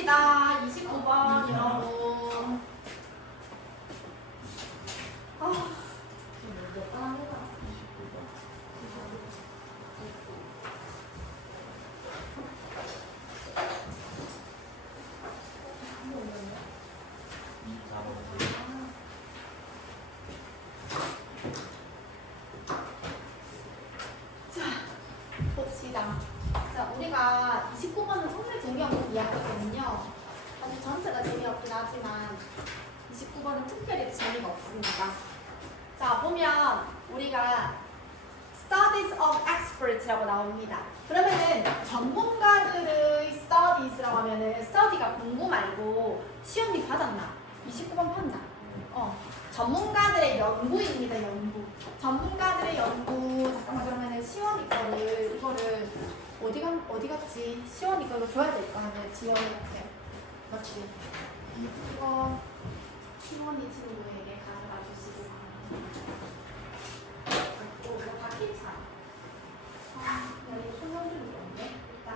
봅시다. 29번이라고. 봅시다. 자, 우리가 29번은 정말 재미없는 이야기거든요. 사실 전체가 재미없긴 하지만 29번은 특별히 재미가 없습니다. 자, 보면 우리가 Studies of Experts라고 나옵니다. 그러면은 전문가들의 Studies라고 하면은 Study가 공부 말고 시험이 받았나? 29번 판다. 전문가들의 연구입니다. 연구. 전문가들의 연구. 잠깐만, 그러면은 시원이 거를 이거를 어디 갔지? 시원이 거를 줘야 될 거 아니야? 지원이 같아. 맞지? 이거 시원이 친구에게 가져가 주시고. 이거 바퀴차. 여기 손님들이 없네. 일단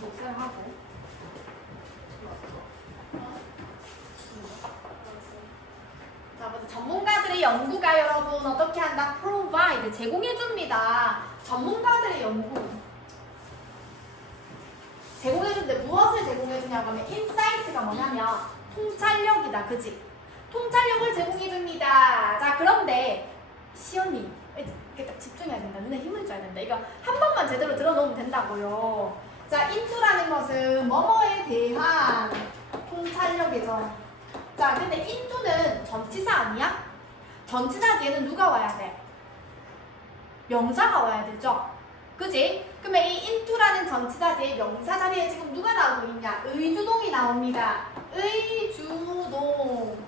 복사하고. 자, 먼저 전문가들의 연구가 여러분 어떻게 한다? provide, 제공해줍니다. 전문가들의 연구. 제공해주는데 무엇을 제공해주냐고 하면 insight가 뭐냐면 통찰력이다. 그지? 통찰력을 제공해줍니다. 자, 그런데 시연이 이렇게 딱 집중해야 된다. 눈에 힘을 줘야 된다. 이거 한 번만 제대로 들어놓으면 된다고요. 자, into라는 것은 뭐뭐에 대한 통찰력이죠. 자, 근데 into는 전치사 아니야? 전치사 뒤에는 누가 와야 돼? 명사가 와야 되죠? 그지? 그러면 이 into라는 전치사 뒤에 명사 자리에 지금 누가 나오고 있냐? 의주동이 나옵니다. 의주동.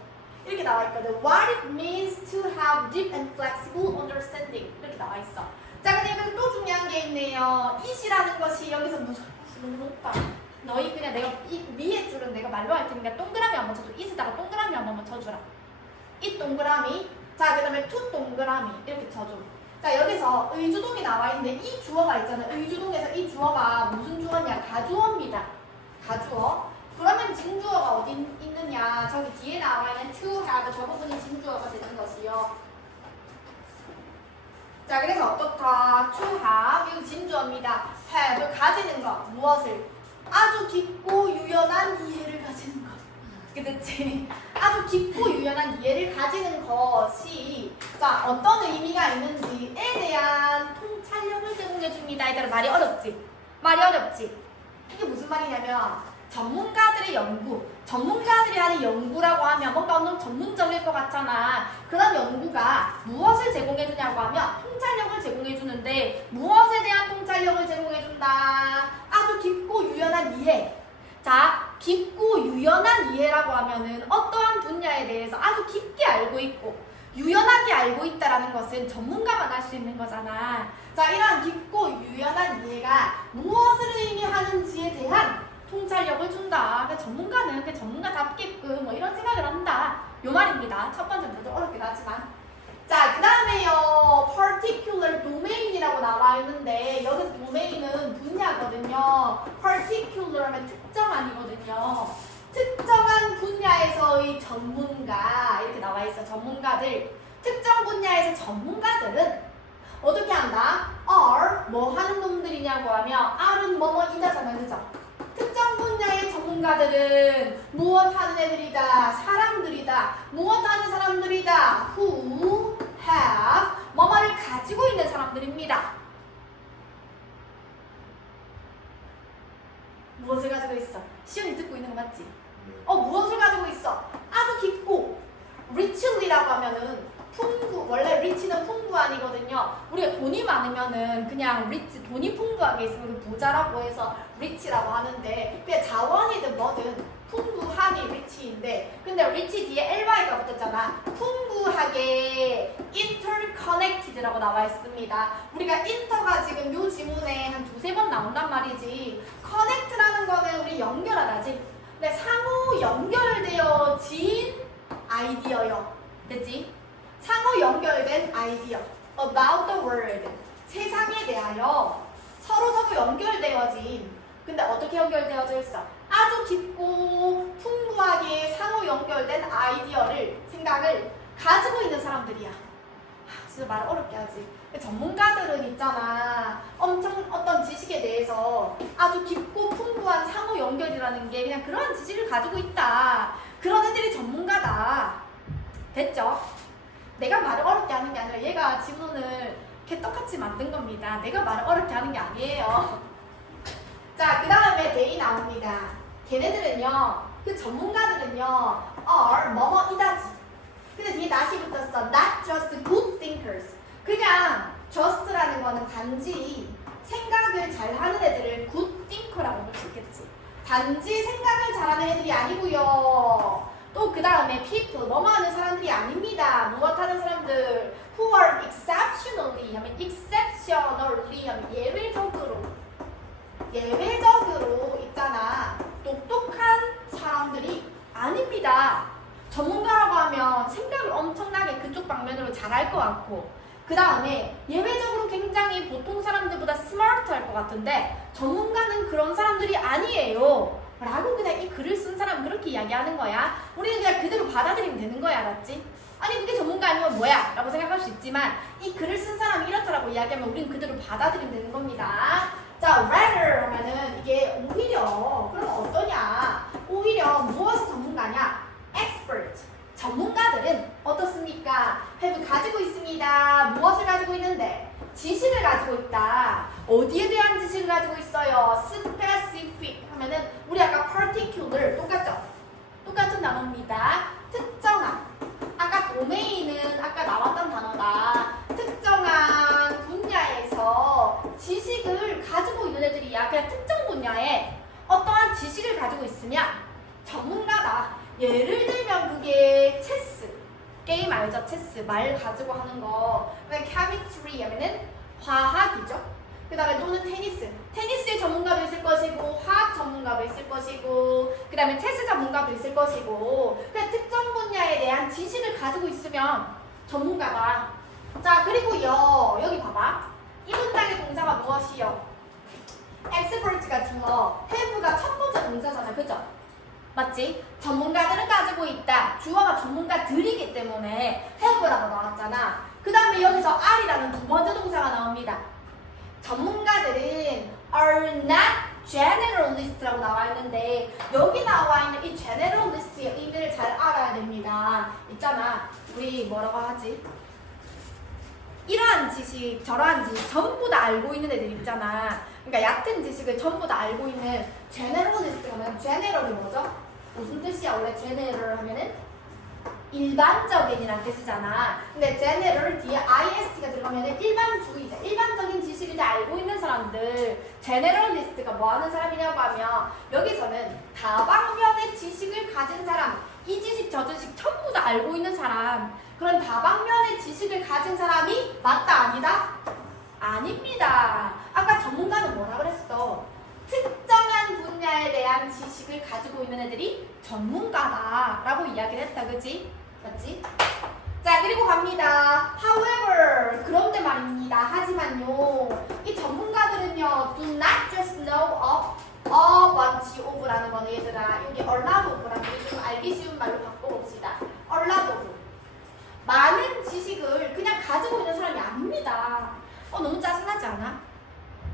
이렇게 나와 있거든. What it means to have deep and flexible understanding. 이렇게 나와 있어. 자, 근데 여기서 또 중요한 게 있네요. it이라는 것이 여기서 무슨 높아. 너희 그냥 내가 이 위에 줄은 내가 말로 할 테니까 동그라미 한번 쳐줘. it에다가 동그라미 한번 쳐주라. it 동그라미. 자, 그 다음에 to 동그라미. 이렇게 쳐줘. 자, 여기서 의주동이 나와 있는데 이 주어가 있잖아요. 의주동에서 이 주어가 무슨 주어냐? 가주어입니다. 가주어. 그러면 진주어가 어디 있느냐? 저기 뒤에 나와 있는 to have 저 부분이 진주어가 되는 것이요. 자, 그래서 어떻다? to have 이거 진주어입니다. have 가지는 것. 무엇을? 아주 깊고 유연한 이해를 가지는 것. 그렇지? 아주 깊고 유연한 이해를 가지는 것이 자, 어떤 의미가 있는지에 대한 통찰력을 제공해 줍니다. 얘들아, 말이 어렵지? 말이 어렵지? 이게 무슨 말이냐면 전문가들의 연구, 전문가들이 하는 연구라고 하면 뭔가 너무 전문적일 것 같잖아. 그런 연구가 무엇을 제공해 주냐고 하면 통찰력을 제공해 주는데 무엇에 대한 통찰력을 제공해 준다? 아주 깊고 유연한 이해. 자, 깊고 유연한 이해라고 하면은 어떠한 분야에 대해서 아주 깊게 알고 있고 유연하게 알고 있다라는 것은 전문가만 할 수 있는 거잖아. 자, 이러한 깊고 유연한 이해가 무엇을 의미하는지에 대한 통찰력을 준다. 그러니까 전문가는 그 전문가답게끔 뭐 이런 생각을 한다. 요 말입니다. 첫 번째는 좀 어렵긴 하지만. 자, 그 다음에요. particular domain이라고 나와 있는데 여기서 domain은 분야거든요. particular 하면 특정한이거든요. 특정한 분야에서의 전문가 이렇게 나와 있어. 전문가들. 특정 분야에서 전문가들은 어떻게 한다? are 뭐 하는 놈들이냐고 하면 are은 뭐뭐이다잖아. 그죠? 특정 분야의 전문가들은 무엇 하는 애들이다? 사람들이다. 무엇 하는 사람들이다? who have 뭐뭐를 가지고 있는 사람들입니다. 무엇을 가지고 있어? 시연이 듣고 있는 거 맞지? 무엇을 가지고 있어? 아주 깊고 richly라고 하면은 풍부, 원래 rich는 풍부한이거든요. 우리가 돈이 많으면은 그냥 rich, 돈이 풍부하게 있으면 부자라고 해서 rich라고 하는데 그냥 자원이든 뭐든 풍부함이 rich인데 근데 rich 뒤에 ly가 붙었잖아. 풍부하게 interconnected라고 나와 있습니다. 우리가 inter가 지금 요 지문에 한 두세 번 나온단 말이지. connect라는 거는 우리 연결하다지. 근데 상호 연결되어진 아이디어요. 됐지? 상호 연결된 아이디어 about the world 세상에 대하여 서로 연결되어진 근데 어떻게 연결되어져 있어? 아주 연결된 아이디어를, 생각을 가지고 있는 사람들이야. 진짜 말을 어렵게 하지. 전문가들은 있잖아. 엄청 어떤 지식에 대해서 아주 깊고 풍부한 상호 연결이라는 게 그냥 그런 지식을 가지고 있다. 그런 애들이 전문가다. 됐죠? 내가 말을 어렵게 하는 게 아니라 얘가 지문을 개떡같이 만든 겁니다. 내가 말을 어렵게 하는 게 아니에요. 자, 그 다음에 대이 나옵니다. 걔네들은요, 그 전문가들은요, are 뭐뭐이다지. 근데 뒤에 not이 붙었어. Not just good thinkers. 그냥 just라는 거는 단지 생각을 잘하는 애들을 good thinker라고 볼 수 있겠지. 단지 생각을 잘하는 애들이 아니고요. 또 그 다음에 people, 뭐뭐 하는 사람들이 아닙니다. 무엇하는 사람들. Who are exceptionally 하면 exceptionally 하면 예외적으로 있잖아. 똑똑한 사람들이 아닙니다. 전문가라고 하면 생각을 엄청나게 그쪽 방면으로 잘할 것 같고, 그 다음에 예외적으로 굉장히 보통 사람들보다 스마트할 것 같은데 전문가는 그런 사람들이 아니에요 라고 그냥 이 글을 쓴 사람은 그렇게 이야기하는 거야. 우리는 그냥 그대로 받아들이면 되는 거야. 알았지? 아니 그게 전문가 아니면 뭐야? 라고 생각할 수 있지만 이 글을 쓴 사람이 이렇다라고 이야기하면 우리는 그대로 받아들이면 되는 겁니다. 자, rather 하면은 이게 오히려, 그럼 어떠냐? 오히려 무엇이 전문가냐? expert. 전문가들은 어떻습니까? have 가지고 있습니다. 무엇을 가지고 있는데? 지식을 가지고 있다. 어디에 대한 지식을 가지고 있어요? specific 하면은 우리 아까 particular 똑같죠? 똑같은 단어입니다. 특정한. 아까 도메인은 아까 나왔던 단어다. 특정한 분야에서 지식을 가지고 있는 애들이야. 그냥 특정 분야에 어떠한 지식을 가지고 있으면 전문가다. 예를 들면 그게 체스. 게임 알죠? 체스. 말 가지고 하는 거. 그다음에 chemistry 하면은 화학이죠. 그 다음에 또는 테니스. 테니스의 전문가도 있을 것이고 화학 전문가도 있을 것이고 그 다음에 체스 전문가도 있을 것이고 그냥 특정 분야에 대한 지식을 가지고 있으면 전문가다. 자, 그리고요. 여기 봐봐. 이 문장의 동사가 무엇이요? expert 같은 거 have가 첫 번째 동사잖아. 그죠? 맞지? 전문가들은 가지고 있다. 주어가 전문가들이기 때문에 have라고 나왔잖아. 그 다음에 여기서 are이라는 두 번째 동사가 나옵니다. 전문가들은 are not generalist라고 나와 있는데 여기 나와 있는 이 generalist의 의미를 잘 알아야 됩니다. 있잖아. 우리 뭐라고 하지? 이러한 지식, 저러한 지식 전부 다 알고 있는 애들 있잖아. 그러니까 얕은 지식을 전부 다 알고 있는 generalist가 뭐야? general이 뭐죠? 무슨 뜻이야? 원래 general 하면은 일반적인이란 뜻이잖아. 근데 general 뒤에 ist가 들어가면은 일반주의자, 일반적인 지식을 다 알고 있는 사람들. generalist가 뭐 하는 사람이냐고 하면 여기서는 다방면의 지식을 가진 사람, 이 지식 저 지식 전부 다 알고 있는 사람. 그런 다방면의 지식을 가진 사람이 맞다 아니다? 아닙니다. 아까 전문가는 뭐라 그랬어? 특정한 분야에 대한 지식을 가지고 있는 애들이 전문가다 라고 이야기를 했다. 그치? 맞지? 자, 그리고 갑니다. However, 그런데 말입니다. 하지만요, 이 전문가들은요, do not just know of a bunch of라는 거는 얘들아, 여기 a lot of라는 거 좀 알기 쉬운 말로 바꿔봅시다. a lot of. 많은 지식을 그냥 가지고 있는 사람이 아닙니다. 너무 짜증나지 않아?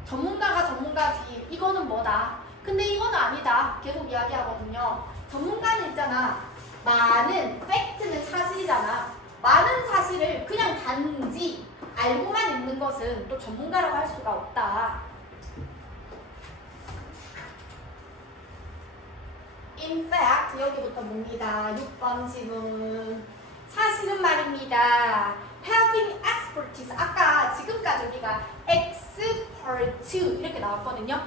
전문가가 전문가지. 이거는 뭐다? 근데 이거는 아니다. 계속 이야기하거든요. 전문가는 있잖아. 많은, 팩트는 사실이잖아. 많은 사실을 그냥 단지 알고만 있는 것은 또 전문가라고 할 수가 없다. In fact, 여기부터 봅니다. 6번 질문. 사실은 말입니다. Having expertise. 아까 지금까지 우리가 expert 이렇게 나왔거든요.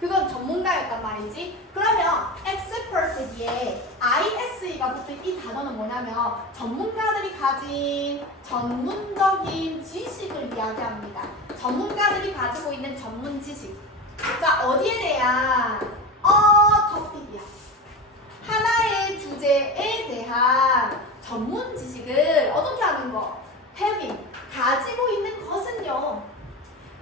그건 전문가였단 말이지. 그러면 expert 뒤에 is가 붙은 이 단어는 뭐냐면 전문가들이 가진 전문적인 지식을 이야기합니다. 전문가들이 가지고 있는 전문 지식. 자, 어디에 대한 topic이야. 하나의 주제에 대한 전문 지식을 어떻게 하는 거? having, 가지고 있는 것은요.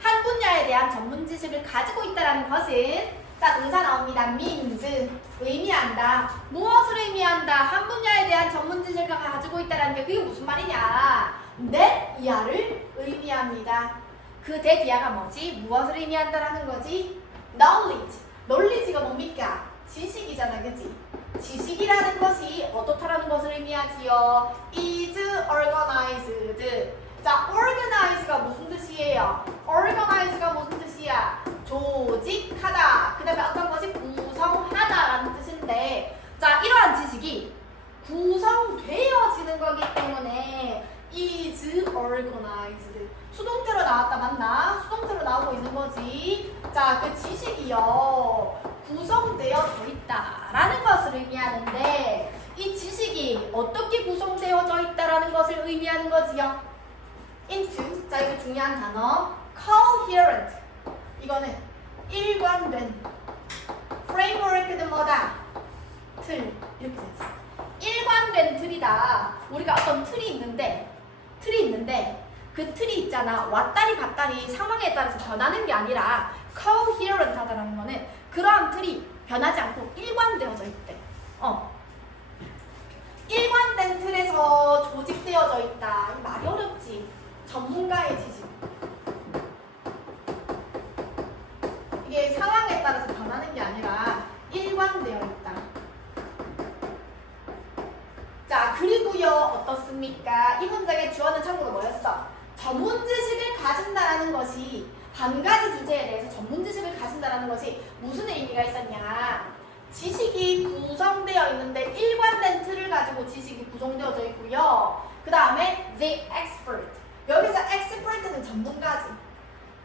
한 분야에 대한 전문 지식을 가지고 있다는 것은 자, 동사 나옵니다. means, 의미한다. 무엇을 의미한다. 한 분야에 대한 전문 지식을 가지고 있다는 게 그게 무슨 말이냐? that 이하를 의미합니다. 그 that 이하가 뭐지? 무엇을 의미한다라는 거지? knowledge. knowledge가 뭡니까? 지식이잖아, 그치? 지식이라는 것이 어떻다라는 것을 의미하지요. is organized. 자, organize가 무슨 뜻이에요? organize가 무슨 뜻이야? 조직하다. 그 다음에 어떤 것이 구성하다라는 뜻인데, 자, 이러한 지식이 구성되어지는 거기 때문에 is organized. 수동태로 나왔다, 맞나? 수동태로 나오고 있는 거지. 자, 그 지식이요, 구성되어져 있다라는 것을 의미하는데, 이 지식이 어떻게 구성되어져 있다라는 것을 의미하는 거지요. into, 자, 이거 중요한 단어. coherent. 이거는 일관된. framework는 뭐다? 틀. 이렇게 되지. 일관된 틀이다. 우리가 어떤 틀이 있는데 그 틀이 있잖아. 왔다리 갔다리 상황에 따라서 변하는 게 아니라 coherent 하다라는 거는 그러한 틀이 변하지 않고 일관되어져 있대. 일관된 틀에서 조직되어져 있다. 말이 어렵지. 전문가의 지식. 이게 상황에 따라서 변하는 게 아니라 일관되어 있다. 자, 그리고요, 어떻습니까? 이 문장의 주어는 참고로 뭐였어? 전문 지식을 가진다라는 것이, 한 가지 주제에 대해서 전문 지식을 가진다라는 것이 무슨 의미가 있었냐? 지식이 구성되어 있는데 일관된 틀을 가지고 지식이 구성되어져 있고요. 그 다음에 the expert. 여기서 expert는 전문가지.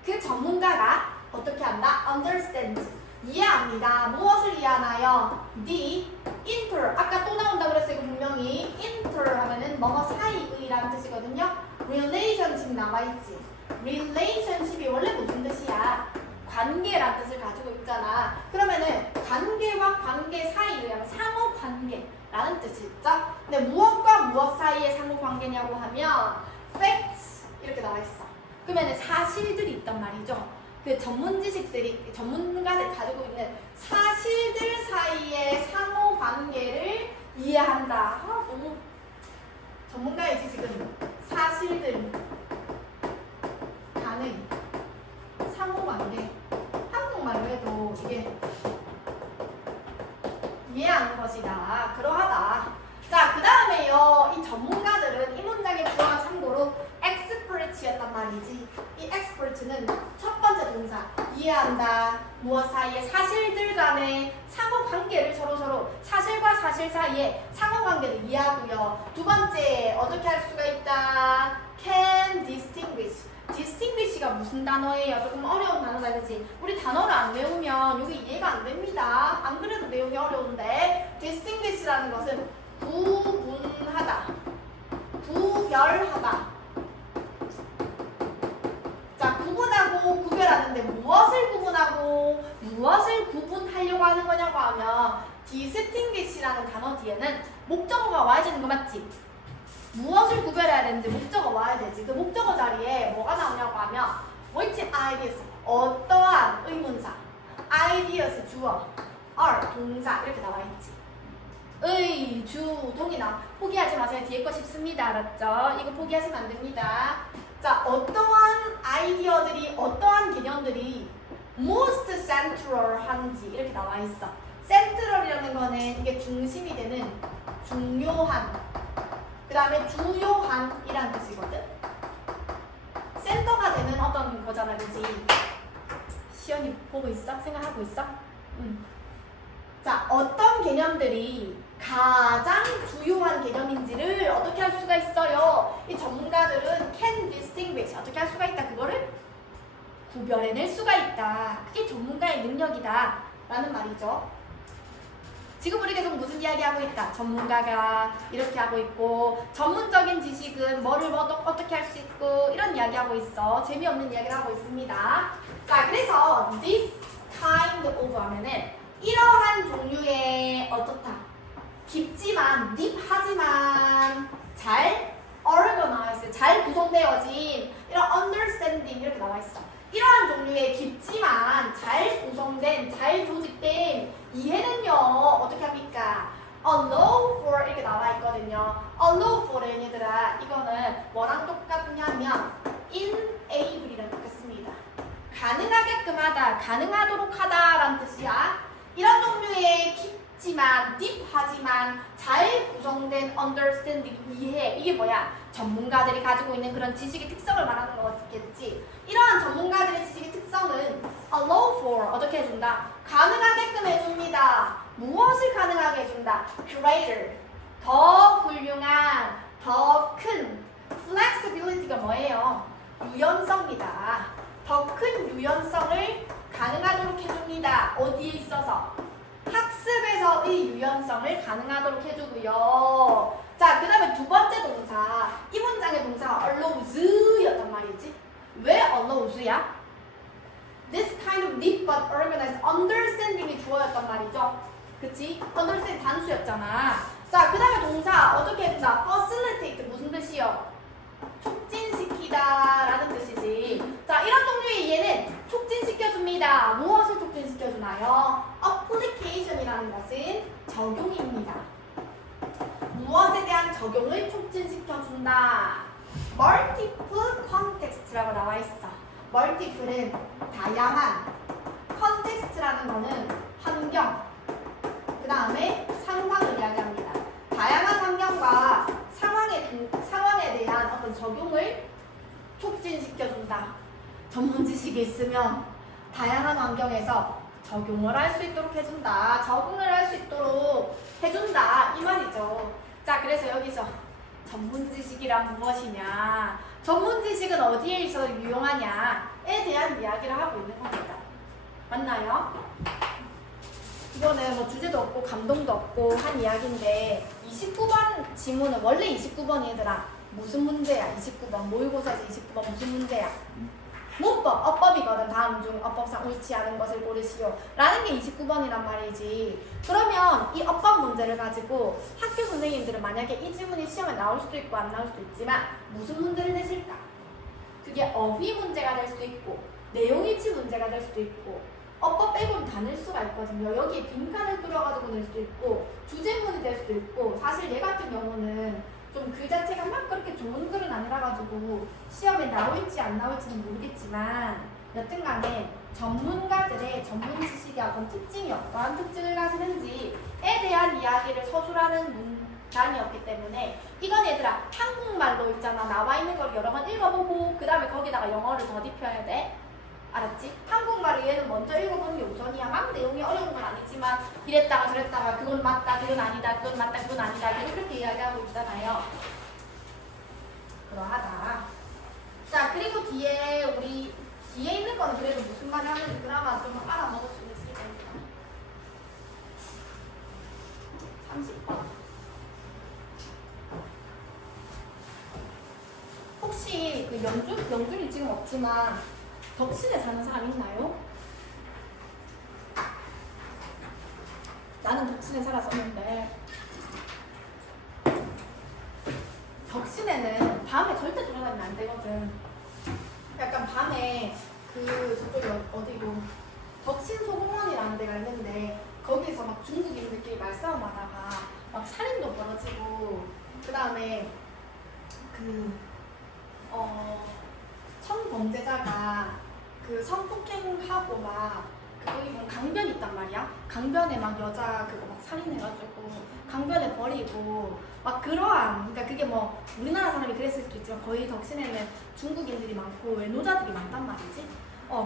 그 전문가가 어떻게 한다? understand. 이해합니다. 무엇을 이해하나요? the inter. 아까 또 나온다고 그랬어요. 이거 분명히 inter 하면은 뭐뭐 사이의라는 뜻이거든요. relationship 나와있지. relationship이 원래 무슨 뜻이야? 관계라는 뜻을 가지고 있잖아. 그러면은 관계와 관계 사이의 상호 관계라는 뜻이 있죠. 근데 무엇과 무엇 사이의 상호 관계냐고 하면 facts 이렇게 나와 있어. 그러면은 사실들이 있단 말이죠. 그 전문 지식들이, 전문가들 가지고 있는 사실들 사이의 상호 관계를 이해한다. 너무 전문가의 지식은 사실들 간의 상호 관계. 한국말로 해도 이게 이해하는 것이다. 그러하다. 자, 그 다음에요. 이 전문가들은 이 문장의 주어가 참고로 expert였단 말이지. 이 expert는 첫 번째 동사, 이해한다. 무엇 사이에 사실들 간의 상호관계를 서로 사실과 사실 사이에 상호관계를 이해하고요. 두 번째, 어떻게 할 수가 있다? can distinguish. distinguish가 무슨 단어예요? 조금 어려운 단어다, 그치? 우리 단어를 안 외우면 여기 이해가 안 됩니다. 안 그래도 내용이 어려운데, distinguish라는 것은 구분하다, 구별하다. 자, 구분하고 구별하는데 무엇을 구분하고 무엇을 구분하려고 하는 거냐고 하면 distinguish라는 단어 뒤에는 목적어가 와야 되는 거 맞지? 무엇을 구별해야 되는지 목적어 와야 되지. 그 목적어 자리에 뭐가 나오냐고 하면 which ideas, 어떠한 의문사, ideas 주어, are 동사 이렇게 나와 있지. 의, 주, 동이 나와. 포기하지 마세요. 뒤에 거 쉽습니다. 알았죠? 이거 포기하시면 안 됩니다. 자, 어떠한 아이디어들이, 어떠한 개념들이 most central한지 이렇게 나와 있어. central이라는 거는 이게 중심이 되는, 중요한, 그 다음에 주요한이라는 뜻이거든. 센터가 되는 어떤 거잖아, 그지? 시연이 보고 있어? 생각하고 있어? 자, 어떤 개념들이 가장 주요한 개념인지를 어떻게 할 수가 있어요? 이 전문가들은 can distinguish, 어떻게 할 수가 있다? 그거를 구별해낼 수가 있다. 그게 전문가의 능력이다 라는 말이죠. 지금 우리 계속 무슨 이야기 하고 있다? 전문가가 이렇게 하고 있고, 전문적인 지식은 뭐를 어떻게 할 수 있고, 이런 이야기 하고 있어. 재미없는 이야기를 하고 있습니다. 자, 그래서 this kind of 하면은 이러한 종류의 어떻다? 깊지만, 딥하지만 잘 organized, 잘 구성되어진 이런 understanding 이렇게 나와 있어. 이러한 종류의 깊지만 잘 구성된, 잘 조직된 이해는요, 어떻게 합니까? allow unlawful은 얘들아 이거는 뭐랑 똑같냐면 inable이랑 똑같습니다. 가능하게끔 하다, 가능하도록 하다라는 뜻이야. 이런 종류의 깊지만, 딥하지만 잘 구성된 understanding, 이해. 이게 뭐야? 전문가들이 가지고 있는 그런 지식의 특성을 말하는 거겠지. 이러한 전문가들의 지식의 특성은 allow for, 어떻게 해준다? 가능하게끔 해줍니다. 무엇을 가능하게 해준다? greater, 더 훌륭한, 더 큰. flexibility가 뭐예요? 유연성이다. 더 큰 유연성을 가능하도록 해줍니다. 어디에 있어서? 학습에서의 유연성을 가능하도록 해주고요. 자, 그 다음에 두 번째 동사. 이 문장의 동사가 allows였단 말이지. 왜 allows야? This kind of deep but organized understanding이 주어였단 말이죠. 그치? understand 단수였잖아. 자, 그 다음에 동사 어떻게 해준다? facilitate 무슨 뜻이요? 촉진시키다 라는 뜻이지. 자, 이런 종류의 이해는 촉진시켜줍니다. 무엇을 촉진시켜주나요? application이라는 것은 적용입니다. 무엇에 대한 적용을 촉진시켜준다. multiple context라고 나와 있어. multiple은 다양한, context라는 거는 환경, 그 다음에 상황을 이야기합니다. 다양한 환경과 상황에 대한 어떤 적용을 촉진시켜준다. 전문 지식이 있으면 다양한 환경에서 적용을 할 수 있도록 해준다. 적응을 할 수 있도록 해준다. 이 말이죠. 자, 그래서 여기서 전문 지식이란 무엇이냐? 전문 지식은 어디에 있어서 유용하냐에 대한 이야기를 하고 있는 겁니다. 맞나요? 이거는 뭐 주제도 없고 감동도 없고 한 이야기인데 29번 지문은 원래 29번이 얘들아 무슨 문제야? 29번 모의고사에서 29번 무슨 문제야? 문법, 어법이거든. 다음 중 어법상 옳지 않은 것을 고르시오 라는 게 29번이란 말이지. 그러면 이 어법 문제를 가지고 학교 선생님들은 만약에 이 질문이 시험에 나올 수도 있고 안 나올 수도 있지만 무슨 문제를 내실까? 그게 어휘 문제가 될 수도 있고 내용일치 문제가 될 수도 있고 어법 빼고는 다 낼 수가 있거든요. 여기에 빈칸을 뚫어가지고 낼 수도 있고 주제문이 될 수도 있고 사실 얘 같은 경우는 좀 그 자체가 막 그렇게 좋은 글은 아니라 가지고 시험에 나올지 안 나올지는 모르겠지만 여튼 간에 전문가들의 전문 지식의 어떤 특징이 어떠한 특징을 가지는지에 대한 이야기를 서술하는 문단이었기 때문에 이건 얘들아 한국말로 있잖아. 나와 있는 걸 여러 번 읽어보고 그 다음에 거기다가 영어를 덧입혀야 돼. 알았지? 한국말을 얘는 먼저 읽어보는 게 우선이야. 막 내용이 어려운 건 아니지만 이랬다가 저랬다가 그건 맞다 그건 아니다 그건 맞다 그건 아니다 그렇게 이야기하고 있잖아요. 그러하다. 자, 그리고 우리 뒤에 있는 거는 그래도 무슨 말을 하는지 그나마 좀 알아먹을 수 있을 겁니다. 30번. 혹시 그 영준이 지금 없지만 덕신에 사는 사람 있나요? 나는 덕신에 살았었는데 덕신에는 밤에 절대 돌아다니면 안 되거든. 약간 밤에 저쪽이 어디고 덕신 소공원이라는 데가 있는데 거기서 막 중국인들끼리 말싸움 하다가 막 살인도 벌어지고 그 다음에 성범죄자가 성폭행하고 막 거기 보면 강변 있단 말이야. 강변에 막 여자 그거 막 살인해가지고 강변에 버리고 막 그러한, 그러니까 그게 뭐 우리나라 사람이 그랬을 수도 있지만 거의 덕신에는 중국인들이 많고 외노자들이 많단 말이지.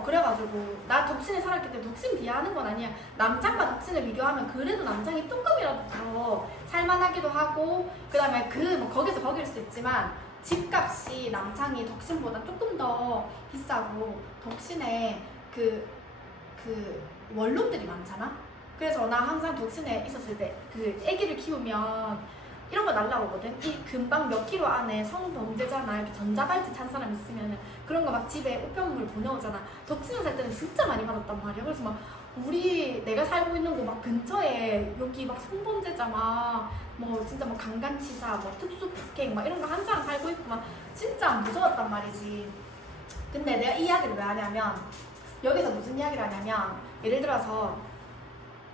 그래가지고 나 덕신에 살았기 때문에 덕신 비하하는 건 아니야. 남장과 덕신을 비교하면 그래도 남장이 조금이라도 더 살만하기도 하고 그 다음에 뭐 거기서 거길 수도 있지만 집값이 남창이 덕신보다 조금 더 비싸고 덕신에 그 원룸들이 많잖아. 그래서 나 항상 덕신에 있었을 때 애기를 키우면 이런 거 날라오거든. 이 금방 몇 킬로 안에 성범죄자나 이렇게 전자발찌 찬 사람 있으면 그런 거 막 집에 우편물 보내오잖아. 덕신에 살 때는 진짜 많이 받았단 말이야. 그래서 막 내가 살고 있는 곳 막 근처에 여기 막 성범죄자 뭐 진짜 뭐 강간치사, 뭐 특수폭행 막 이런 거 한 사람 살고 있고 막 진짜 무서웠단 말이지. 근데 내가 이 이야기를 왜 하냐면 여기서 무슨 이야기를 하냐면 예를 들어서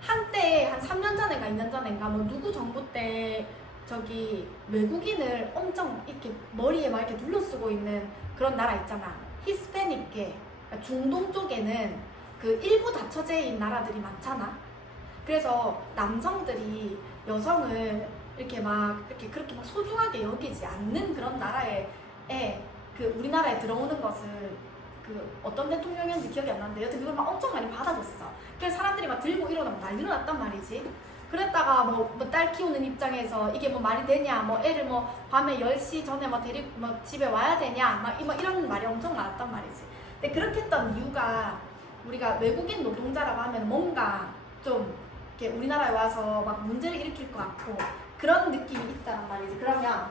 한때 한 3년 전인가 2년 전인가 뭐 누구 정부 때 저기 외국인을 엄청 이렇게 머리에 막 이렇게 둘러쓰고 있는 그런 나라 있잖아. 히스패닉계, 그러니까 중동 쪽에는 그 일부 다처제인 나라들이 많잖아. 그래서 남성들이 여성을 이렇게 막 이렇게 그렇게 막 소중하게 여기지 않는 그런 나라에 그 우리나라에 들어오는 것을 그 어떤 대통령이었는지 기억이 안 나는데 여튼 그걸 막 엄청 많이 받아줬어. 그래서 사람들이 막 들고 일어나고 난리가 났단 말이지. 그랬다가 뭐 딸 키우는 입장에서 이게 뭐 말이 되냐, 뭐 애를 뭐 밤에 10시 전에 뭐 데리고 뭐 집에 와야 되냐, 막 이런 말이 엄청 많았단 말이지. 근데 그렇게 했던 이유가 우리가 외국인 노동자라고 하면 뭔가 좀 이렇게 우리나라에 와서 막 문제를 일으킬 것 같고 그런 느낌이 있다란 말이지. 그러면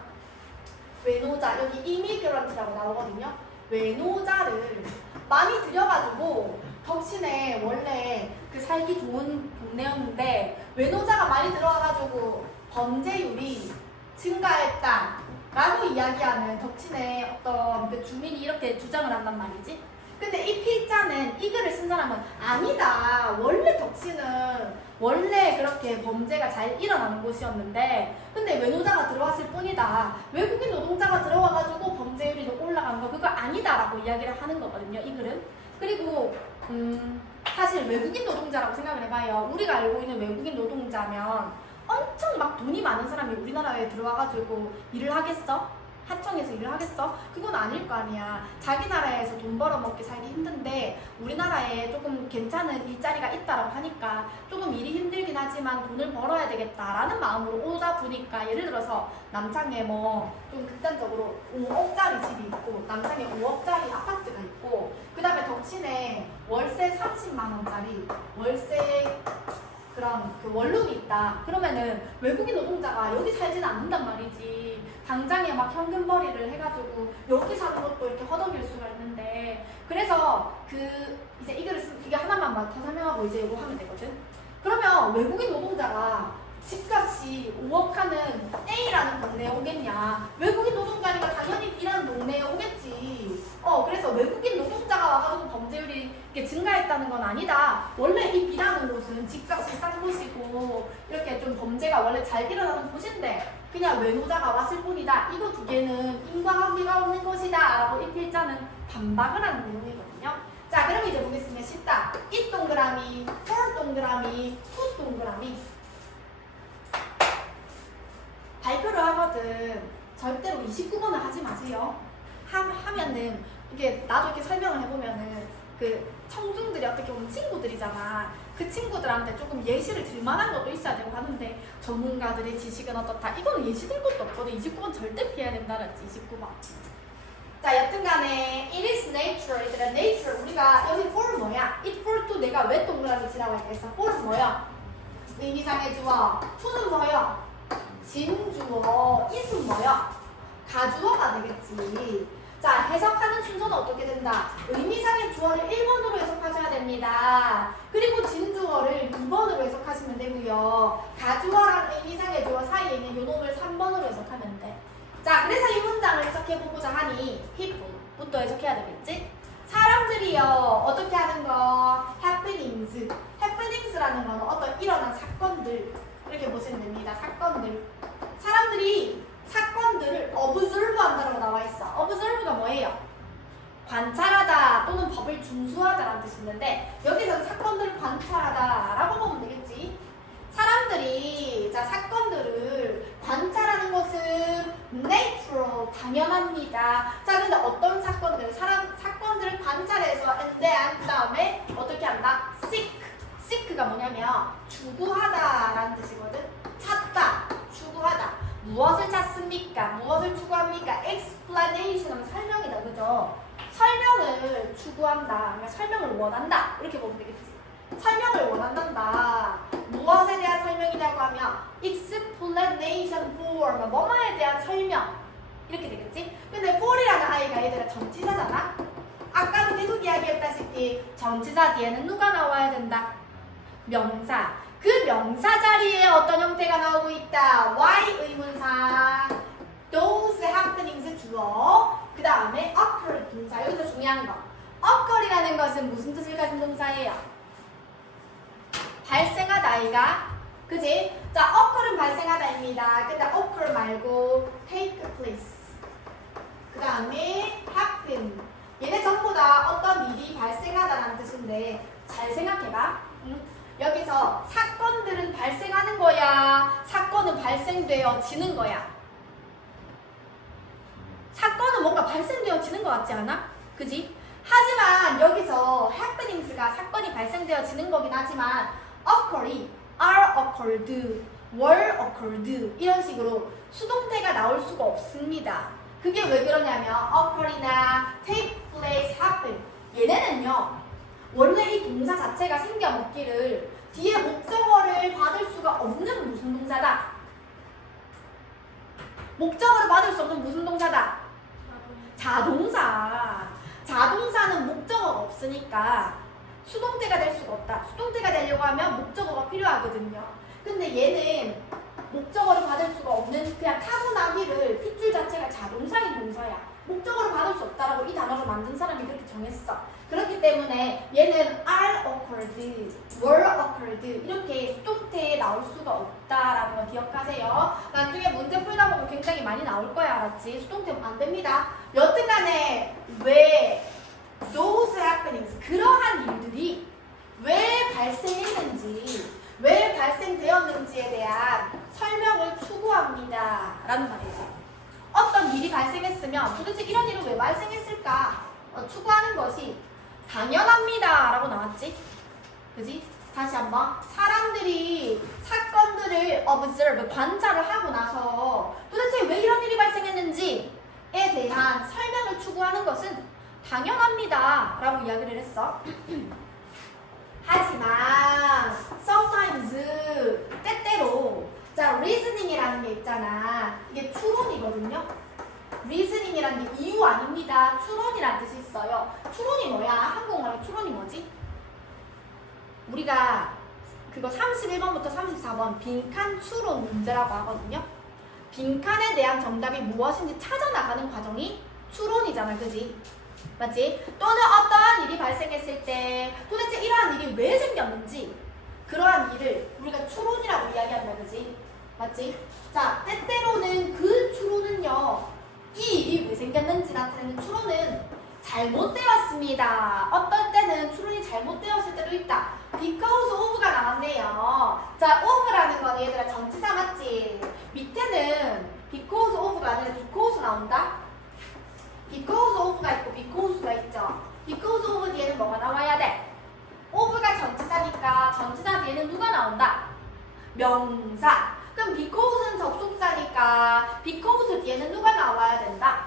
외노자, 여기 이미그런트라고 나오거든요. 외노자를 많이 들여가지고 덕신에 원래 그 살기 좋은 동네였는데 외노자가 많이 들어와가지고 범죄율이 증가했다 라고 이야기하는 덕친의 어떤 그 주민이 이렇게 주장을 한단 말이지. 근데 이 필자는 이 글을 쓴 사람은 아니다. 원래 덕친은 원래 그렇게 범죄가 잘 일어나는 곳이었는데 근데 외노자가 들어왔을 뿐이다. 외국인 노동자가 들어와가지고 범죄율이 올라간 거 그거 아니다라고 이야기를 하는 거거든요. 이 글은. 그리고 사실 외국인 노동자라고 생각을 해봐요. 우리가 알고 있는 외국인 노동자면 엄청 막 돈이 많은 사람이 우리나라에 들어와가지고 일을 하겠어? 하청에서 일을 하겠어? 그건 아닐 거 아니야. 자기 나라에서 돈 벌어먹기 살기 힘든데 우리나라에 조금 괜찮은 일자리가 있다라고 하니까 조금 일이 힘들긴 하지만 돈을 벌어야 되겠다라는 마음으로 오다 보니까 예를 들어서 남창에 뭐 좀 극단적으로 5억짜리 집이 있고 남창에 5억짜리 아파트가 있고 그 다음에 덕친에 월세 30만 원짜리 월세 그런 그 원룸이 있다. 그러면은 외국인 노동자가 여기 살지는 않는단 말이지. 당장에 막 현금벌이를 해가지고 여기 사는 것도 이렇게 허덕일 수가 있는데 그래서 그 이제 이 글을 이게 하나만 더 설명하고 이제 이거 하면 되거든. 그러면 외국인 노동자가 집값이 5억 하는 A라는 동네에 오겠냐? 외국인 노동자니까 당연히 B라는 동네에 오겠지. 그래서 외국인 노동자가 와가지고 범죄율이 이렇게 증가했다는 건 아니다. 원래 이 B라는 곳은 집값이 싼 곳이고 이렇게 좀 범죄가 원래 잘 일어나는 곳인데 그냥 외노자가 왔을 뿐이다. 이거 두 개는 인과관계가 없는 것이다. 라고 이 필자는 반박을 하는 내용이거든요. 자, 그럼 이제 보겠습니다. 쉽다. 이 동그라미, for 동그라미, to 동그라미. 발표를 하거든. 절대로 29번을 하지 마세요. 하면은 이게 나도 이렇게 설명을 해보면은 그 청중들이 어떻게 보면 친구들이잖아. 그 친구들한테 조금 예시를 들 만한 것도 있어야 되고 하는데 전문가들의 지식은 어떻다. 이거는 예시 들 것도 없거든. 29번 절대 피해야 된다 그랬지. 29번. 자, 여튼간에 it is nature. 얘들아, nature. 우리가 여기 for 뭐야? it for to 내가 왜 동그라미 치라고 했겠어? for는 뭐야? 의미상의 주어. to는 뭐야? 진주어. it은 뭐야? 가주어가 되겠지. 자, 해석하는 순서는 어떻게 된다? 의미상의 주어를 1번으로 해석하셔야 됩니다. 그리고 진주어를 2번으로 해석하시면 되고요. 가주어랑 의미상의 주어 사이에 있는 요놈을 3번으로 해석하면 돼. 자, 그래서 이 문장을 해석해보고자 하니 people부터 해석해야 되겠지? 사람들이요. 어떻게 하는 거? happenings. happenings라는 건 어떤 일어난 사건들. 이렇게 보시면 됩니다. 사건들. 사람들이 사건들을 observe 한다라고 나와 있어. observe가 뭐예요? 관찰하다 또는 법을 준수하다라는 뜻이 있는데 여기서는 사건들을 관찰하다라고 보면 되겠지. 사람들이 사건들을 관찰하는 것은 natural, 당연합니다. 자, 근데 어떤 사건들? 사건들을 관찰해서 and then 그 다음에 어떻게 한다? seek가 뭐냐면 추구하다라는 뜻이거든. 찾다, 추구하다. 무엇을 찾습니까? 무엇을 추구합니까? explanation 하면 설명이다. 그죠? 설명을 추구한다. 그러니까 설명을 원한다. 이렇게 보면 되겠지. 설명을 원한단다. 무엇에 대한 설명이라고 하면 explanation for 뭐뭐에 대한 설명. 이렇게 되겠지? 근데 for이라는 아이가 얘들아 전치사잖아? 아까도 계속 이야기했다시피 전치사 뒤에는 누가 나와야 된다? 명사. 그 명사 자리에 어떤 형태가 나오고 있다. why 의문사, those happenings 주어, 그 다음에 occur 동사. 여기서 중요한 거. occur이라는 것은 무슨 뜻을 가진 동사예요? 발생하다, 아이가. 그지? 자, occur은 발생하다입니다. 근데 occur 말고 take place. 그 다음에 happen. 얘네 전부 다 어떤 일이 발생하다라는 뜻인데 잘 생각해봐. 응? 여기서 사건들은 발생하는 거야? 사건은 발생되어지는 거야? 사건은 뭔가 발생되어지는 것 같지 않아? 그지? 하지만 여기서 happenings가 사건이 발생되어지는 거긴 하지만 occur이 are occurred, were occurred 이런 식으로 수동태가 나올 수가 없습니다. 그게 왜 그러냐면 occur이나 take place, happen 얘네는요 원래 이 동사 자체가 생겨먹기를 뒤에 목적어를 받을 수가 없는 무슨 동사다? 목적어를 받을 수 없는 무슨 동사다? 자동사. 자동사는 목적어가 없으니까 수동태가 될 수가 없다. 수동태가 되려고 하면 목적어가 필요하거든요. 근데 얘는 목적어를 받을 수가 없는 그냥 타고나기를 핏줄 자체가 자동사인 동사야. 목적어를 받을 수 없다라고 이 단어를 만든 사람이 그렇게 정했어. 그렇기 때문에 얘는 are occurred, were occurred 이렇게 수동태에 나올 수가 없다라는 거 기억하세요. 나중에 문제 풀다 보면 굉장히 많이 나올 거야. 알았지? 수동태 안 됩니다. 여튼간에 왜 those happenings 그러한 일들이 왜 발생했는지 왜 발생되었는지에 대한 설명을 추구합니다 라는 말이죠. 어떤 일이 발생했으면 도대체 이런 일은 왜 발생했을까 추구하는 것이 당연합니다 라고 나왔지. 그지? 다시 한번 사람들이 사건들을 observe 관찰을 하고 나서 도대체 왜 이런 일이 발생했는지에 대한 설명을 추구하는 것은 당연합니다 라고 이야기를 했어. 하지만 sometimes 때때로 자 reasoning이라는 게 있잖아. 이게 추론이거든요. reasoning이라는 게 이유 아닙니다. 추론이라는 뜻이 있어요. 추론이 뭐야? 한국말로 추론이 뭐지? 우리가 그거 31번부터 34번 빈칸 추론 문제라고 하거든요. 빈칸에 대한 정답이 무엇인지 찾아나가는 과정이 추론이잖아. 그지? 맞지? 또는 어떠한 일이 발생했을 때 도대체 이러한 일이 왜 생겼는지 그러한 일을 우리가 추론이라고 이야기한다. 그지? 맞지? 자, 때때로는 그 추론은요 이 일이 왜 생겼는지 나타내는 추론은 잘못되었습니다. 어떨 때는 추론이 잘못되었을 때도 있다. because of가 나왔네요. 자, of라는 건 얘들아 전치사 맞지? 밑에는 because of가 아니라 because 나온다. because of가 있고 because가 있죠. because of 뒤에는 뭐가 나와야 돼? of가 전치사니까 전치사 뒤에는 누가 나온다? 명사. 그럼 because는 접속사니까 because 뒤에는 누가 나와야 된다?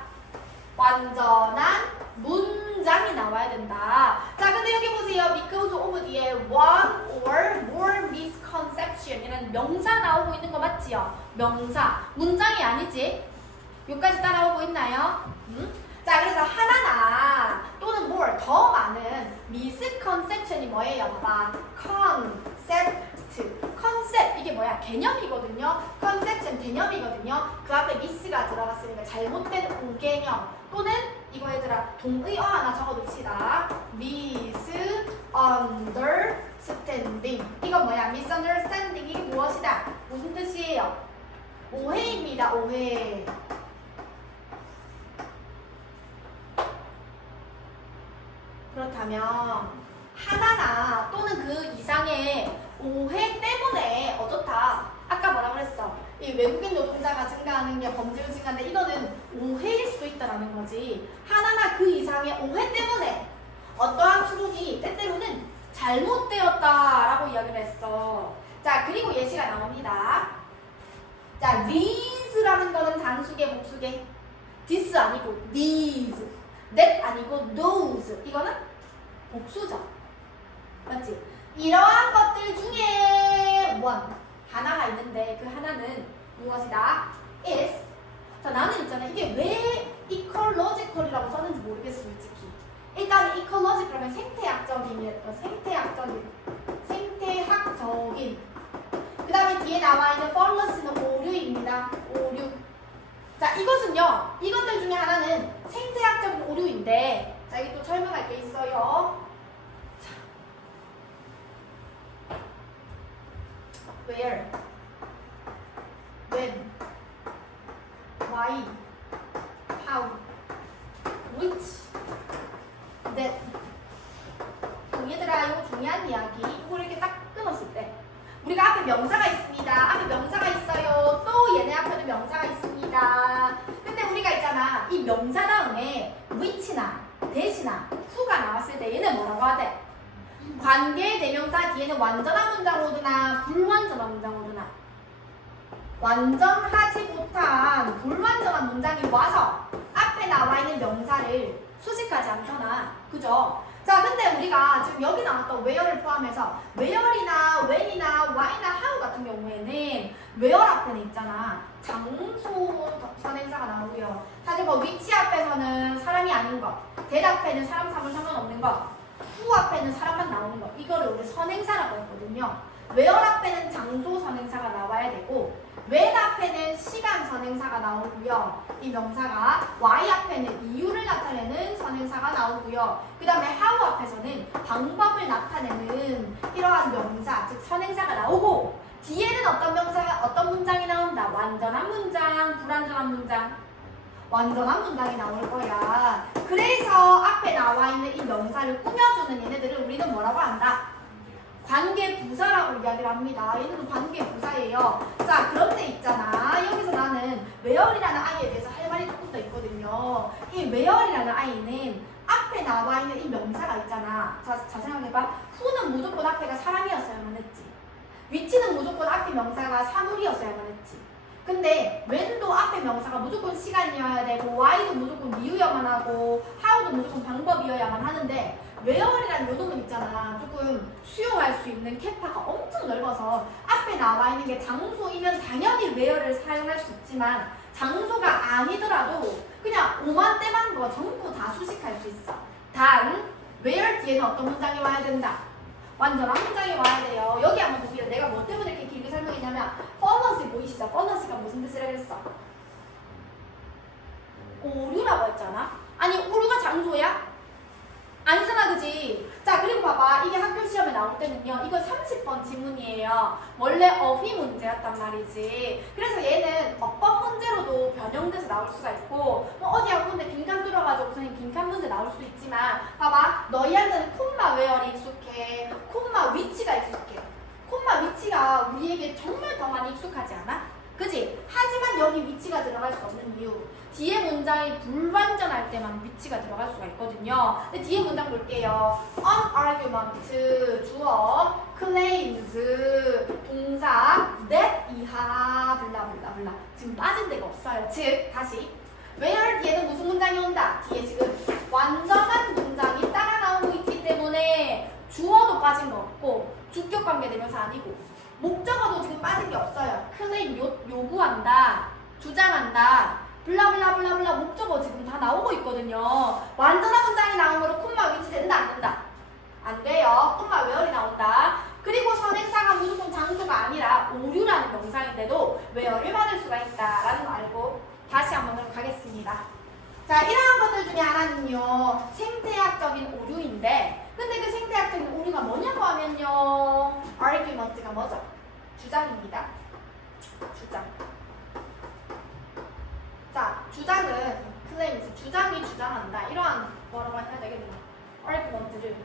완전한 문장이 나와야 된다. 자, 근데 여기 보세요. because of 뒤에 one or more misconception 이라는 명사 나오고 있는 거 맞지요? 명사. 문장이 아니지? 여기까지 따라오고 있나요? 자, 그래서 하나나 또는 more 더 많은 misconception이 뭐예요? 봐봐. concept. concept 이게 뭐야? 개념이거든요. conception 개념이거든요. 그 앞에 miss가 들어갔으니까 잘못된 오개념 또는 이거 얘들아 동의어 하나 적어둡시다. misunderstanding 이건 뭐야? misunderstanding이 무엇이다? 무슨 뜻이에요? 오해입니다. 오해. 그렇다면 하나나 또는 그 이상의 오해 때문에 어떻다? 아까 뭐라 그랬어? 이 외국인 노동자가 증가하는 게 범죄로 증가하는데 이거는 오해일 수도 있다라는 거지. 하나나 그 이상의 오해 때문에 어떠한 추론이 때때로는 잘못되었다라고 이야기를 했어. 자, 그리고 예시가 나옵니다. 자, these라는 거는 단수계, 복수계. this 아니고 these. that 아니고 those. 이거는 복수죠. 맞지? 이러한 것들 중에 one 하나가 있는데 그 하나는 무엇이다? is. 자, 나는 있잖아. 이게 왜 ecological이라고 썼는지 모르겠어, 솔직히. 일단 ecological하면 생태학적인. 그 다음에 뒤에 나와 있는 fallus는 오류입니다. 오류. 자, 이것은요. 이것들 중에 하나는 생태학적인 오류인데 자, 여기 또 설명할 게 있어요. where, when, why, how, which, that. 얘들아 이거 중요한 이야기. 이거 이렇게 딱 끊었을 때 우리가 앞에 명사가 있습니다. 앞에 명사가 있어요. 또 얘네 앞에도 명사가 있습니다. 근데 우리가 있잖아. 이 명사 다음에 which나 that이나 who가 나왔을 때 얘는 뭐라고 하대? 관계 대명사 뒤에는 완전한 문장 오드나 불완전한 문장 오드나 완전하지 못한 불완전한 문장이 와서 앞에 나와 있는 명사를 수식하지 않거나 그죠? 자 근데 우리가 지금 여기 나왔던 where를 포함해서 where이나 when이나 why나 how 같은 경우에는 where 앞에는 있잖아 장소 선행사가 나오고요. 사실 뭐 which 앞에서는 사람이 아닌 것, that 앞에는 사람 사물 상관없는 것, who 앞에는 사람만 나오는 것, 이거를 우리 선행사라고 했거든요. where 앞에는 장소 선행사가 나와야 되고 when 앞에는 시간 선행사가 나오고요. 이 명사가 why 앞에는 이유를 나타내는 선행사가 나오고요. 그 다음에 how 앞에서는 방법을 나타내는 이러한 명사, 즉 선행사가 나오고 뒤에는 어떤 명사가 어떤 문장이 나온다. 완전한 문장, 불완전한 문장. 완전한 문장이 나올 거야. 그래서 앞에 나와 있는 이 명사를 꾸며주는 얘네들을 우리는 뭐라고 한다? 관계 부사라고 이야기를 합니다. 얘는 관계 부사예요. 자, 그런데 있잖아. 여기서 나는 where이라는 아이에 대해서 할 말이 조금 더 있거든요. 이 where이라는 아이는 앞에 나와 있는 이 명사가 있잖아. 자 생각해봐. who는 무조건 앞에가 사람이었어야만 했지. which는 무조건 앞에 명사가 사물이었어야만 했지. 근데 when도 앞에 명사가 무조건 시간이어야 되고 why도 무조건 이유여야만 하고 how도 무조건 방법이어야만 하는데 where이라는 요 놈은 있잖아. 조금 수용할 수 있는 캐파가 엄청 넓어서 앞에 나와 있는 게 장소이면 당연히 where를 사용할 수 있지만 장소가 아니더라도 그냥 오만 때만 거 전부 다 수식할 수 있어. 단 where 뒤에는 어떤 문장이 와야 된다. 완전한 문장이 와야 돼요. 여기 한번 보세요. 내가 뭐 때문에 이렇게 길게 설명했냐면 furnace 보이시죠? furnace가 무슨 뜻이라 그랬어? 오류라고 했잖아. 아니 오류가 장소야? 아니잖아, 그지? 자, 그리고 봐봐. 이게 학교 시험에 나올 때는요. 이거 30번 지문이에요. 원래 어휘 문제였단 말이지. 그래서 얘는 어법 문제로도 변형돼서 나올 수가 있고 뭐 어디 학군데 빈칸 뚫어가지고 선생님 빈칸 문제 나올 수도 있지만 봐봐. 너희한테는 콤마 where이 익숙해. 콤마 which가 익숙해. 콤마 which가 우리에게 정말 더 많이 익숙하지 않아? 그지? 하지만 여기 위치가 들어갈 수 없는 이유. 뒤에 문장이 불완전할 때만 위치가 들어갈 수가 있거든요. 근데 뒤에 문장 볼게요. On argument, 주어, claims, 동사, that 이하, 블라블라블라. 지금 빠진 데가 없어요. 즉, 다시. where 뒤에는 무슨 문장이 온다? 뒤에 지금 완전한 문장이 따라 나오고 있기 때문에 주어도 빠진 거 없고 주격 관계 대명사 아니고 목적어도 지금 빠진 게 없어요. claim 요구한다, 주장한다, 블라블라블라블라 목적어 지금 다 나오고 있거든요. 완전한 문장이 나오면 콤마 위치 된다 안 된다? 안 돼요. 콤마 where이 나온다. 그리고 선행사가 무조건 장소가 아니라 오류라는 명사인데도 where를 받을 수가 있다라는 거 알고 다시 한번 가겠습니다. 자, 이러한 것들 중에 하나는요 생태학적인 오류인데 근데 그 생태학적인 오류가 뭐냐고 하면요 argument가 뭐죠? 주장입니다. 주장. 자, 주장은 claims, 주장이 주장한다. 이러한 뭐라고 해야 되겠나? argument를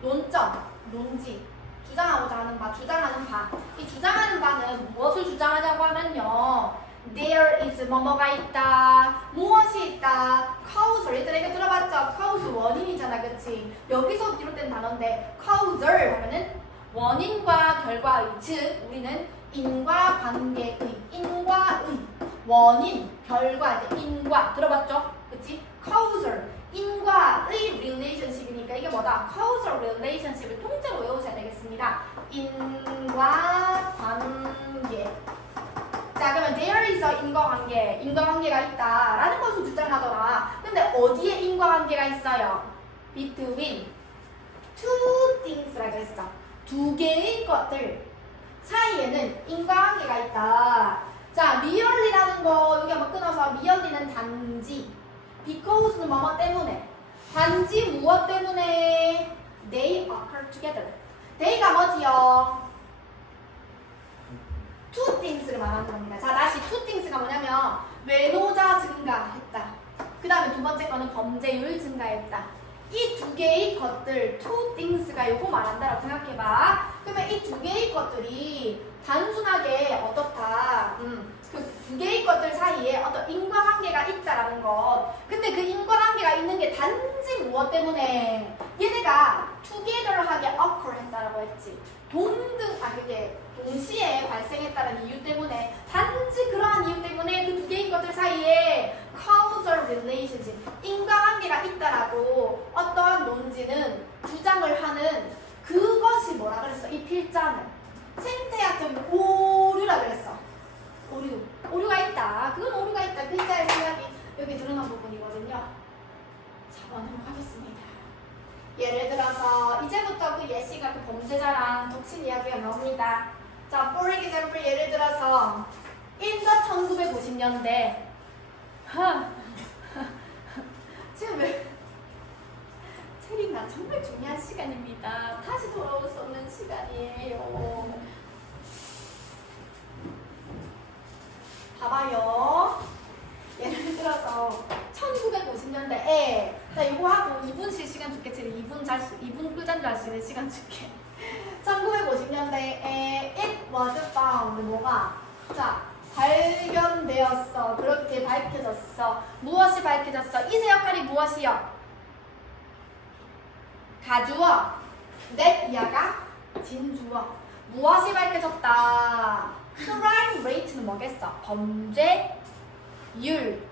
논점, 논지, 주장하고자 하는 바, 주장하는 바. 이 주장하는 바는 무엇을 주장하냐고 하면요. There is 뭐뭐가 있다. 무엇이 있다. cause. 얘들에게 들어봤죠? cause 원인이잖아, 그치? 여기서 비롯된 단어인데 causal 하면은 원인과 결과의, 즉 우리는 인과 관계의, 인과의, 원인, 결과, 인과 들어봤죠? 그치? causal, 인과의 relationship이니까 이게 뭐다? causal relationship을 통째로 외우셔야 되겠습니다. 인과 관계. 자, 그러면 there is a 인과관계, 인과관계가 있다라는 것을 주장하더라. 근데 어디에 인과관계가 있어요? between two things라고 했어. 두 개의 것들 사이에는 인과관계가 있다. 자, merely라는 거 여기 한번 끊어서 merely는 단지, because는 뭐뭐 때문에, 단지 무엇 때문에? They occur together. they가 뭐지요? two things를 말하는 겁니다. 자, 다시 two things가 뭐냐면 외노자 증가했다. 그 다음에 두 번째 거는 범죄율 증가했다. 이 두 개의 것들, two things가 요거 말한다라고 생각해봐. 그러면 이 두 개의 것들이 단순하게 어떻다. 그 두 개의 것들 사이에 어떤 인과관계가 있다라는 것. 근데 그 인과관계가 있는 게 단지 무엇 때문에? 얘네가 together하게 occur 했다라고 했지. 그게 동시에 발생했다는 이유 때문에, 단지 그러한 이유 때문에 그 두 개의 것들 사이에 causal relationship, 인과관계가 있다라고 어떠한 논지는 주장을 하는 그것이 뭐라 그랬어? 이 필자는 생태학적인 오류라 그랬어. 오류가 있다. 그건 오류가 있다. 필자의 생각이 여기 드러난 부분이거든요. 잡아내도록 하겠습니다. 예를 들어서 이제부터 그 예시가 그 범죄자랑 독신 이야기가 나옵니다. 자, for example 예를 들어서 in the 1950년대 지금 왜 체리나 정말 중요한 시간입니다. 다시 돌아올 수 없는 시간이에요. 봐봐요. 예를 들어서 1950년대에 자 이거 하고 2분 쉴 시간 줄게. 2분 꿀잠 잘 수 있는 시간 줄게. 1950년대에 it was found 뭐가 자 발견되었어. 그렇게 밝혀졌어. 무엇이 밝혀졌어? 이세 역할이 무엇이요? 가주어 that 이하가 진주어. 무엇이 밝혀졌다? crime rate는 뭐겠어? 범죄율.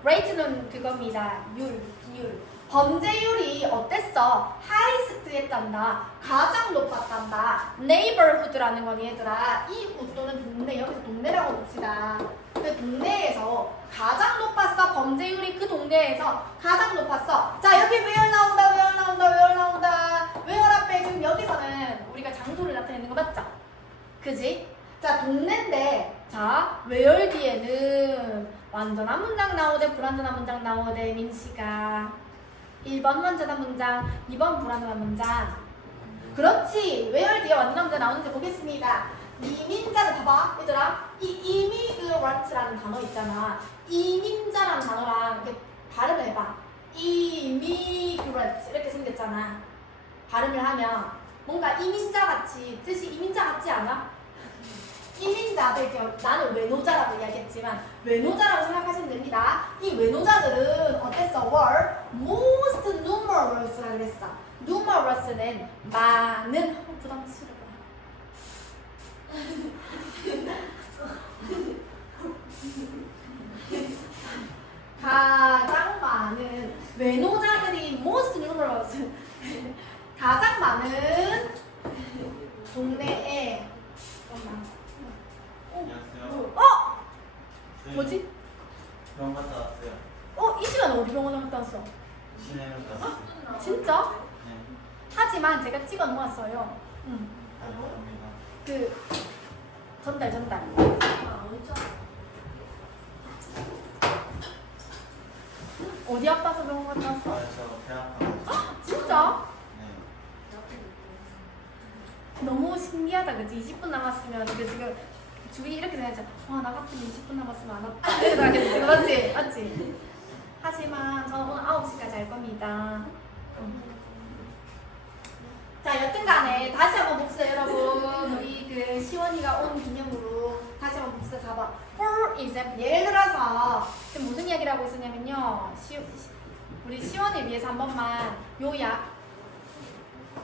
rate는 그겁니다. 비율. 범죄율이 어땠어? highest 했단다. 가장 높았단다. neighborhood라는 건 얘들아 이웃 또는 동네, 여기서 동네라고 봅시다. 그 동네에서 가장 높았어. 범죄율이 그 동네에서 가장 높았어. 자 여기 where 나온다. where 앞에 지금 여기서는 우리가 장소를 나타내는 거 맞죠? 그지? 자 동네인데 자 where 뒤에는 완전한 문장 나오되 불완전한 문장 나오되 민씨가 1번 완전한 문장 2번 불완전한 문장. 그렇지. where 뒤에 완전한 문장 나오는지 보겠습니다. 이민자를 봐봐 얘들아. 이 immigrant라는 단어 있잖아. 이민자라는 단어랑 이렇게 발음을 해봐. immigrant 이렇게 생겼잖아. 발음을 하면 뭔가 이민자 같이 뜻이 이민자 같지 않아? 이민자들, 나는 외노자라고 이야기했지만 외노자라고 생각하시면 됩니다. 이 외노자들은 어땠어? were most numerous라 그랬어. numerous는 많은. 부담스러워. 가장 많은 외노자들이 most numerous 가장 많은 동네에 안녕하세요. 뭐지? 병원 갔다 왔어요. 이 시간에 어디 병원에 갔다 왔어? 시내로 갔다 왔어요. 진짜? 네. 하지만 제가 찍어 놓았어요. 감사합니다. 그 전달. 어디 아파서 병원 갔다 왔어? 저 배 아파서. 진짜? 네. 너무 신기하다, 그치? 20분 남았으면 이게 지금 주위 이렇게 생각했죠. 나 같으면 20분 남았으면 안 아파. 이렇게 생각했지, 맞지? 하지만 저는 오늘 9시까지 할 겁니다. 자, 여튼간에 다시 한번 봅시다, 여러분. 우리 그 시원이가 온 기념으로 다시 한번 봅시다. 잡아. For example, 예를 들어서 지금 무슨 이야기를 하고 있었냐면요. 우리 시원을 위해서 한 번만 요약.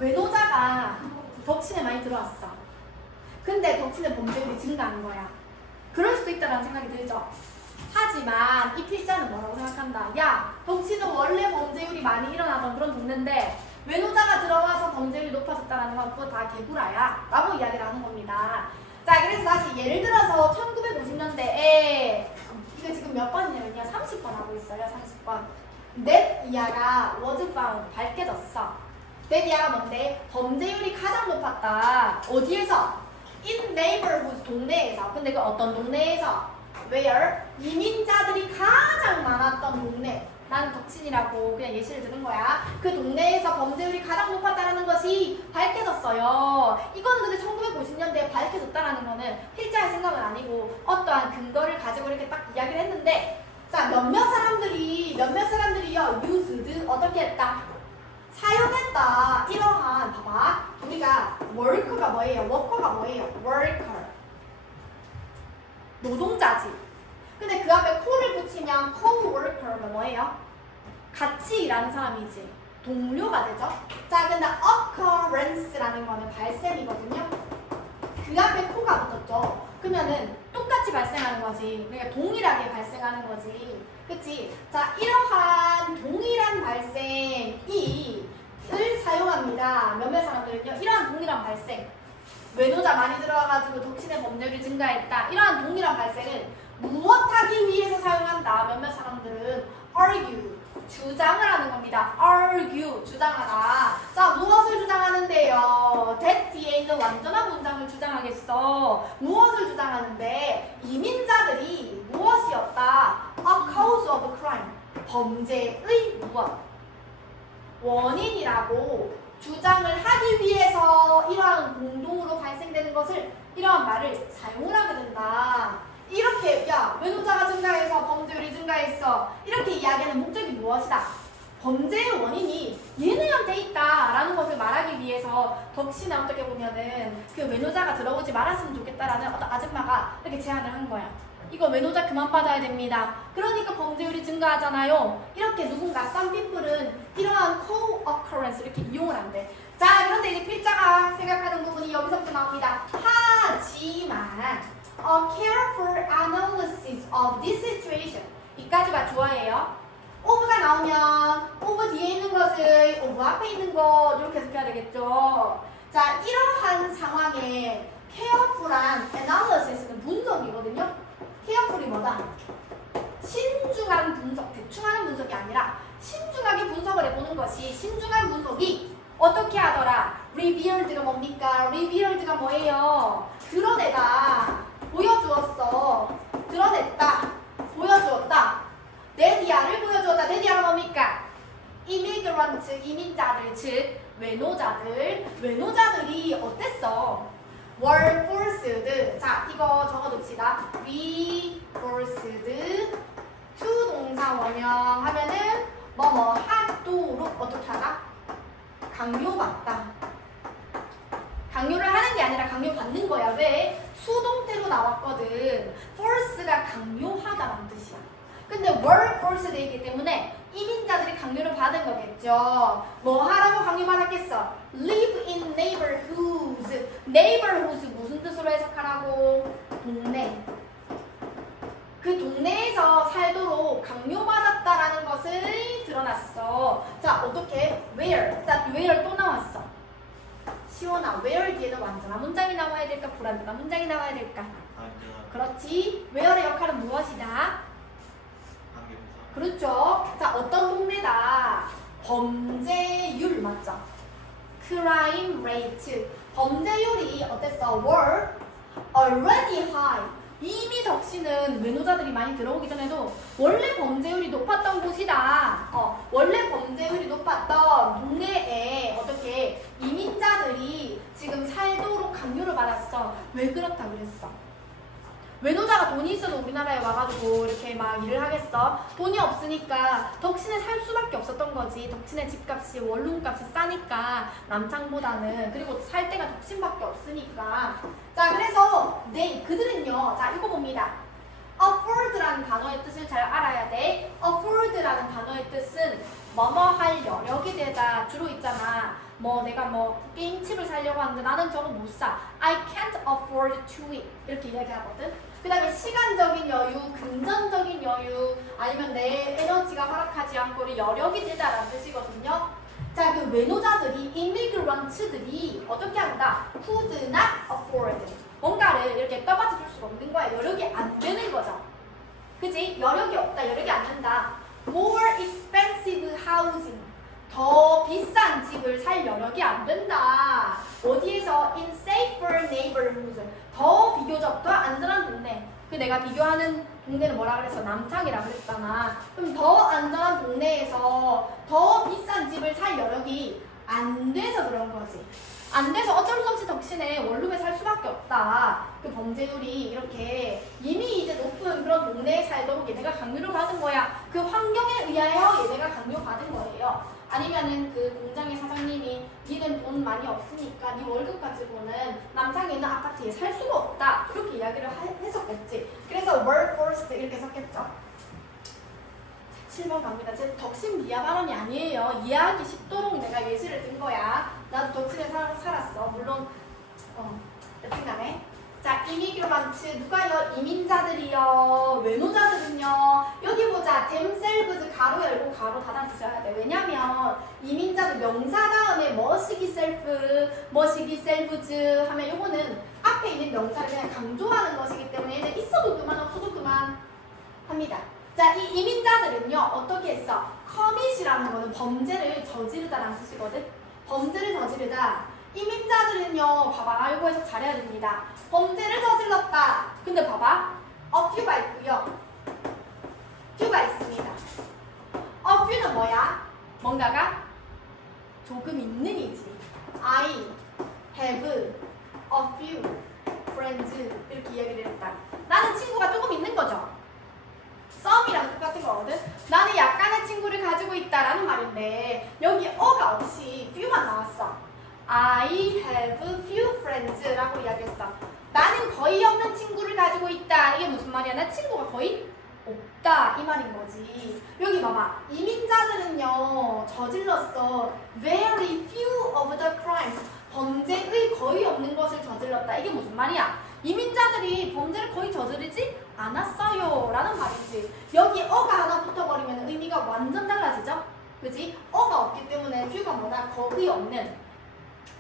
외노자가 덕친에 많이 들어왔어. 근데 덕친의 범죄율이 증가한 거야. 그럴 수도 있다라는 생각이 들죠. 하지만 이 필자는 뭐라고 생각한다. 야, 덕친은 원래 범죄율이 많이 일어나던 그런 동네인데 외노자가 들어와서 범죄율이 높아졌다는 건 그거 다 개구라야 라고 이야기를 하는 겁니다. 자, 그래서 다시 예를 들어서 1950년대에 이거 지금 몇 번이냐면요. 30번 하고 있어요. 30번. that 이하가 was found 밝혀졌어. that 이하가 뭔데? 범죄율이 가장 높았다. 어디에서? in neighborhood 동네에서. 근데 그 어떤 동네에서? where? 이민자들이 가장 많았던 동네. 난 덕친이라고 그냥 예시를 들은 거야. 그 동네에서 범죄율이 가장 높았다는 것이 밝혀졌어요. 이거는 근데 1950년대에 밝혀졌다는 거는 필자의 생각은 아니고 어떠한 근거를 가지고 이렇게 딱 이야기를 했는데, 자, 몇몇 사람들이요, used, 어떻게 했다? 사용했다. 이러한, 봐봐. 우리가 worker가 뭐예요? worker가 뭐예요? worker. 노동자지. 근데 그 앞에 co를 붙이면 co-worker가 뭐예요? 같이 일하는 사람이지. 동료가 되죠. 자, 근데 occurrence라는 거는 발생이거든요. 그 앞에 co가 붙었죠. 그러면은 똑같이 발생하는 거지. 그러니까 동일하게 발생하는 거지. 그치? 자, 이러한 동일한 발생이 을 사용합니다. 몇몇 사람들은요. 이러한 동일한 발생. 외노자 많이 들어가가지고 독신의 범죄율이 증가했다. 이러한 동일한 발생은 무엇하기 위해서 사용한다. 몇몇 사람들은 argue. 주장을 하는 겁니다. argue, 주장하다. 자, 무엇을 주장하는데요? that 뒤에 있는 완전한 문장을 주장하겠어. 무엇을 주장하는데? 이민자들이 무엇이었다? a cause of crime. 범죄의 무엇? 원인이라고 주장을 하기 위해서 이러한 공동으로 발생되는 것을, 이러한 말을 사용을 하게 된다. 이렇게, 야, 외노자가 증가해서 범죄율이 증가했어. 이렇게 이야기하는 목적이 무엇이다? 범죄의 원인이 얘네한테 있다라는 것을 말하기 위해서 덕신에 어떻게 보면은 그 외노자가 들어오지 말았으면 좋겠다라는 어떤 아줌마가 이렇게 제안을 한 거야. 이거 외노자 그만 받아야 됩니다. 그러니까 범죄율이 증가하잖아요. 이렇게 누군가 some people은 이러한 co-occurrence 이렇게 이용을 한대. 자, 그런데 이제 필자가 생각하는 부분이 여기서부터 나옵니다. 하지만 a careful analysis of this situation. 이까지가 좋아해요. of가 나오면 of 뒤에 있는 것을 of 앞에 있는 것 이렇게 해석해야 되겠죠. 자, 이러한 상황에 careful한 analysis는 분석이거든요. careful이 뭐다? 신중한 분석, 대충 하는 분석이 아니라 신중하게 분석을 해보는 것이, 신중한 분석이 어떻게 하더라? revealed가 뭡니까? revealed가 뭐예요? 드러내다, 보여주었어. 드러냈다, 보여주었다. 네디아를 보여주었다. 네디아가 뭡니까? immigrant, 이민자들, 즉 외노자들. 외노자들이 어땠어? were forced. 자, 이거 적어둡시다. be forced to 동사 원형 하면은 뭐뭐 하도록 어떻게 하다? 강요받다. 강요를 하는 게 아니라 강요받는 거야. 왜? 수동태로 나왔거든. force가 강요하다라는 뜻이야. 근데 were forced이기 때문에 이민자들이 강요를 받은 거겠죠. 뭐 하라고 강요받았겠어? live in neighborhoods. neighborhoods 무슨 뜻으로 해석하라고? 동네. 그 동네에서 살도록 강요받았다라는 것을 드러났어. 자, 어떻게? where. 자, where 또 나왔어. 시원아, where 뒤에는 완전한 문장이 나와야 될까? 불완전한 문장이 나와야 될까? 그렇지. where의 역할은 무엇이다? 그렇죠. 자, 어떤 동네다? 범죄율 맞죠? crime rate. 범죄율이 어땠어? were already high. 이미 덕시는 외노자들이 많이 들어오기 전에도 원래 범죄율이 높았던 곳이다. 원래 범죄율이 높았던 동네에 어떻게 이민자들이 지금 살도록 강요를 받았어. 왜 그렇다 그랬어? 외노자가 돈이 있어도 우리나라에 와가지고 이렇게 막 일을 하겠어? 돈이 없으니까 덕신에 살 수밖에 없었던 거지. 덕신의 집값이 원룸값이 싸니까 남창보다는. 그리고 살 데가 덕신밖에 없으니까. 자, 그래서 그들은요. 자, 이거 봅니다. afford라는 단어의 뜻을 잘 알아야 돼. afford라는 단어의 뜻은 뭐뭐 할 여력이 되다. 주로 있잖아. 뭐 내가 뭐 게임칩을 사려고 하는데 나는 저거 못 사. I can't afford to it. 이렇게 이야기하거든. 그 다음에 시간적인 여유, 금전적인 여유, 아니면 내 에너지가 허락하지 않고 여력이 되다라는 뜻이거든요. 자, 그 외노자들이, immigrant들이 어떻게 한다? could not afford. 뭔가를 이렇게 떠받쳐 줄 수가 없는 거야. 여력이 안 되는 거죠. 그치? 여력이 없다, 여력이 안 된다. more expensive housing. 더 비싼 집을 살 여력이 안 된다. 어디에서? in safer neighborhoods. 더 비교적 더 안전한 동네. 그 내가 비교하는 동네는 뭐라 그랬어? 남창이라 그랬잖아. 그럼 더 안전한 동네에서 더 비싼 집을 살 여력이 안 돼서 그런 거지. 안 돼서 어쩔 수 없이 덕신에 원룸에 살 수밖에 없다. 그 범죄율이 이렇게 이미 이제 동네에 살도록 얘네가 강요를 받은 거야. 그 환경에 의하여 얘네가 강요받은 거예요. 아니면은 그 공장의 사장님이 니는 돈 많이 없으니까 니 월급 가지고는 남장에 있는 아파트에 살 수가 없다. 이렇게 이야기를 했었겠지. 그래서 were forced 이렇게 썼겠죠. 7번 갑니다. 제 덕심 미아 발언이 아니에요. 이해하기 쉽도록 내가 예시를 든 거야. 나도 덕심에 살았어. 물론 여튼간에 자, 이미그런트 누가요? 이민자들이요. 외노자들은요. 여기 보자. themselves 가로 열고 가로 닫아 주셔야 돼. 왜냐면 이민자들 명사 다음에 뭐시기 self, 뭐시기 selves 하면 요거는 앞에 있는 명사를 그냥 강조하는 것이기 때문에 얘는 있어도 그만 없어도 그만 합니다. 자, 이 이민자들은요. 어떻게 했어? commit이라는 거는 범죄를 저지르다라는 뜻이거든. 범죄를 저지르다. 이민자들은요, 봐봐, 이거 해석 잘해야 됩니다. 범죄를 저질렀다. 근데 봐봐, a few가 있고요, few가 있습니다. a few는 뭐야? 뭔가가 조금 있는 이지. I have a few friends 이렇게 이야기를 했다. 나는 친구가 조금 있는 거죠. some이랑 똑같은 거거든. 나는 약간의 친구를 가지고 있다라는 말인데 여기 어가 없이 few만 나왔어. I have few friends 라고 이야기했어. 나는 거의 없는 친구를 가지고 있다. 이게 무슨 말이야? 나 친구가 거의 없다 이 말인 거지. 여기 봐봐. 이민자들은요 저질렀어. Very few of the crimes. 범죄의 거의 없는 것을 저질렀다. 이게 무슨 말이야? 이민자들이 범죄를 거의 저지르지 않았어요 라는 말이지. 여기 어가 하나 붙어버리면 의미가 완전 달라지죠? 그지? 어가 없기 때문에 few가 뭐다? 거의 없는.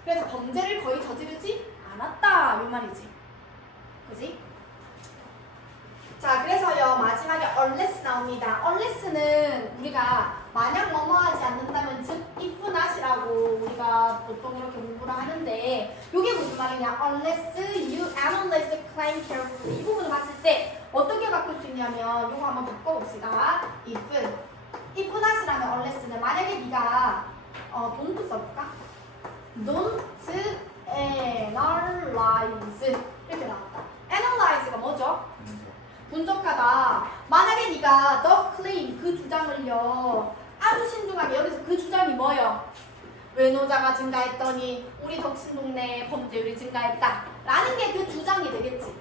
그래서 범죄를 거의 저지르지 않았다 이 말이지. 그지? 자, 그래서요 마지막에 unless 나옵니다. unless는 우리가 만약 뭐뭐 하지 않는다면 즉 if not이라고 우리가 보통 이렇게 공부를 하는데 이게 무슨 말이냐? unless you analyze the claim carefully. 이 부분을 봤을 때 어떻게 바꿀 수 있냐면 이거 한번 바꿔봅시다. if not이라면 unless는 만약에 네가 본부 써볼까? Don't analyze 이렇게 나왔다. analyze가 뭐죠? 분석하다. 만약에 네가 the claim 그 주장을요 아주 신중하게 여기서 그 주장이 뭐예요? 외노자가 증가했더니 우리 덕신 동네의 범죄율이 증가했다 라는 게 그 주장이 되겠지.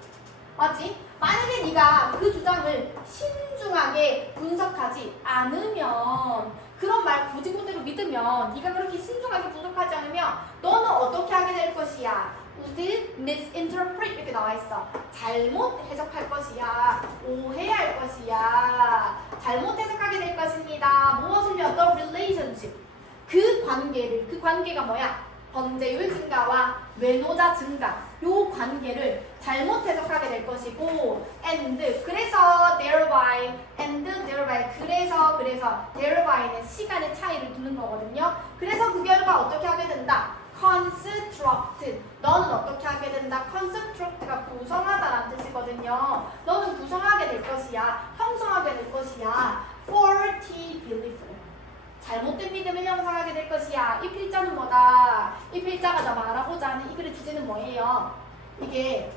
맞지? 만약에 네가 그 주장을 신중하게 분석하지 않으면 그런 말 굳이 그대로 믿으면 네가 그렇게 신중하게 분석하지 않으면 너는 어떻게 하게 될 것이야? would misinterpret 이렇게 나와 있어. 잘못 해석할 것이야. 오해할 것이야. 잘못 해석하게 될 것입니다. 무엇을요? The relationship. 그 관계가 뭐야? 범죄율 증가와 외노자 증가. 요 관계를 잘못 해석하게 될 것이고 and 그래서 thereby 그래서 thereby는 시간의 차이를 두는 거거든요. 그래서 그 결과 어떻게 하게 된다? construct. 너는 어떻게 하게 된다? construct가 구성하다라는 뜻이거든요. 너는 구성하게 될 것이야. 형성하게 될 것이야. faulty belief. 잘못된 믿음을 형성하게 될 것이야. 이 필자는 뭐다? 이 필자가 나 말하고자 하는 이 글의 주제는 뭐예요? 이게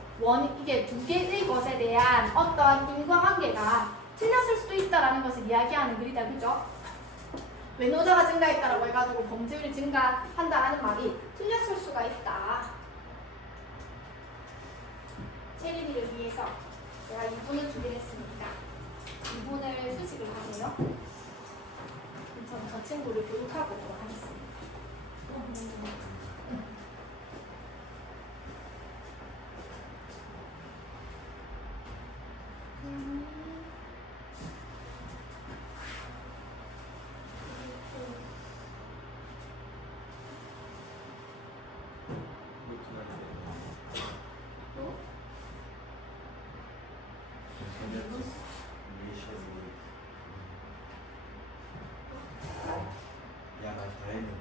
두 개의 것에 대한 어떤 인과관계가 틀렸을 수도 있다라는 것을 이야기하는 글이다. 그죠? 외노자가 증가했다라고 해가지고 범죄율이 증가한다라는 말이 틀렸을 수가 있다. 체린이를 위해서 제가 2분을 준비했습니다. 2분을 수식을 하세요. 저는 저 친구를 교육하고 오도록 하겠습니다. 야, 나 잘했는데.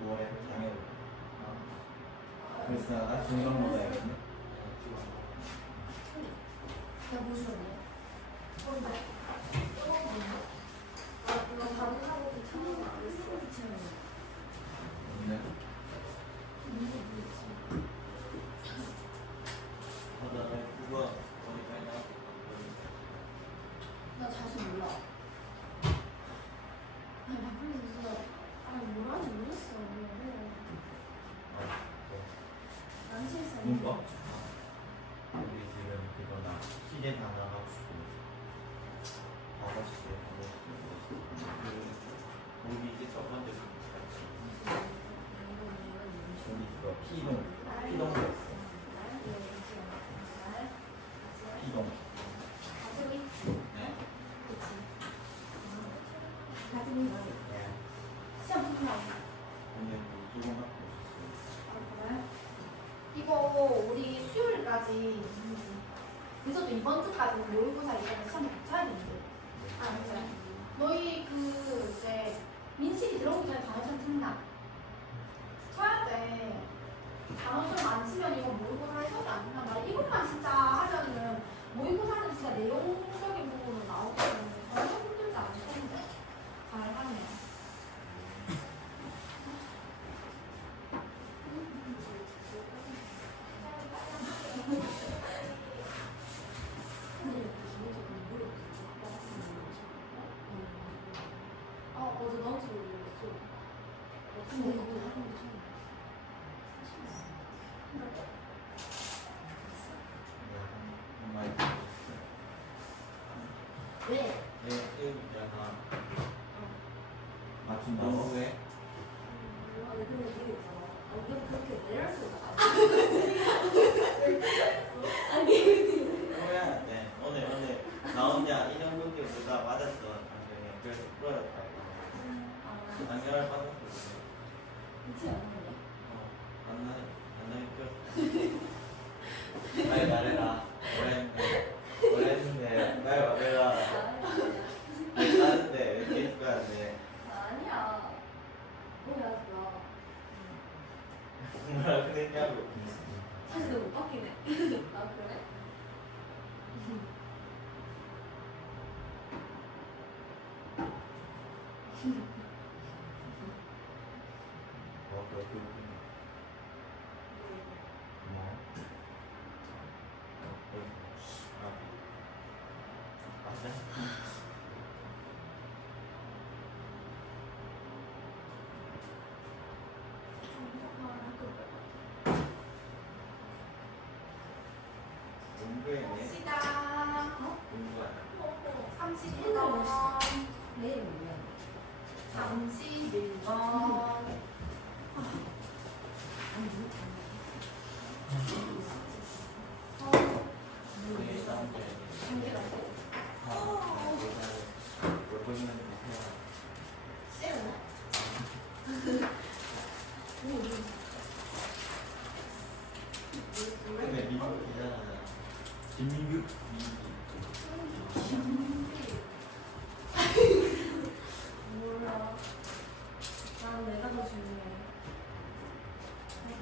뭐해? 당연히. 그래서 나 중간 먹어야겠네. 나 무슨 네. 누가? 우리 지금 그거나 시계 다 나가고 싶고 5시에 우리 이제 첫 번째 같이 우리 그거 피동이었어. 피동. 네. 네. 시험 붙나? 근데 조금밖에 없었어요. 이거 우리 수요일까지 그래서도 이번 주까지 모의고사 있잖아. 시험 붙여야 되는데. 아, 맞아요. 너희 그 이제 민식이 들어오기 전에 단어점 튼다. 쳐야 돼. 단어점 안 치면 이거 모의고사 해석이 안 된단 말이야. 이것만 진짜 하면은 모의고사는 진짜 내용적인 부분으로 나오거든. 전혀 힘들지 않을 텐데. 잘하네요. 어제 너한테 물어봤어. 근데 이거 하는 게 처음. 정말 왜? 내 태우잖아. 맞춘다고? 왜? 아니 근데 이게 있잖아. 완전 그렇게 내릴 수가 아니 풀어야 돼. 오늘 나 혼자 인형 문제 보다 맞았어. 당연히. 그래서 풀어야 돼. 단결을 받았어. 그렇지 않나요? 만나기 빨리 말해라. 뭘 했는데 빨리 말해라. 나는데 왜 계속 가야 돼? 아니야. 뭐야 나 뭐라 그랬냐고. 사실 못 바뀌네. 아 그래? 그렇게 뭐? 맞아? 공부했네. 봅시다. 공부하네. 31번. 내일 뭐야? 31번. 아니 누구 잘 내일 다음 주에 몇 번이나 해야 근데 미국 기자잖아. 김민규? 몰라. 난 내가 더 중요해.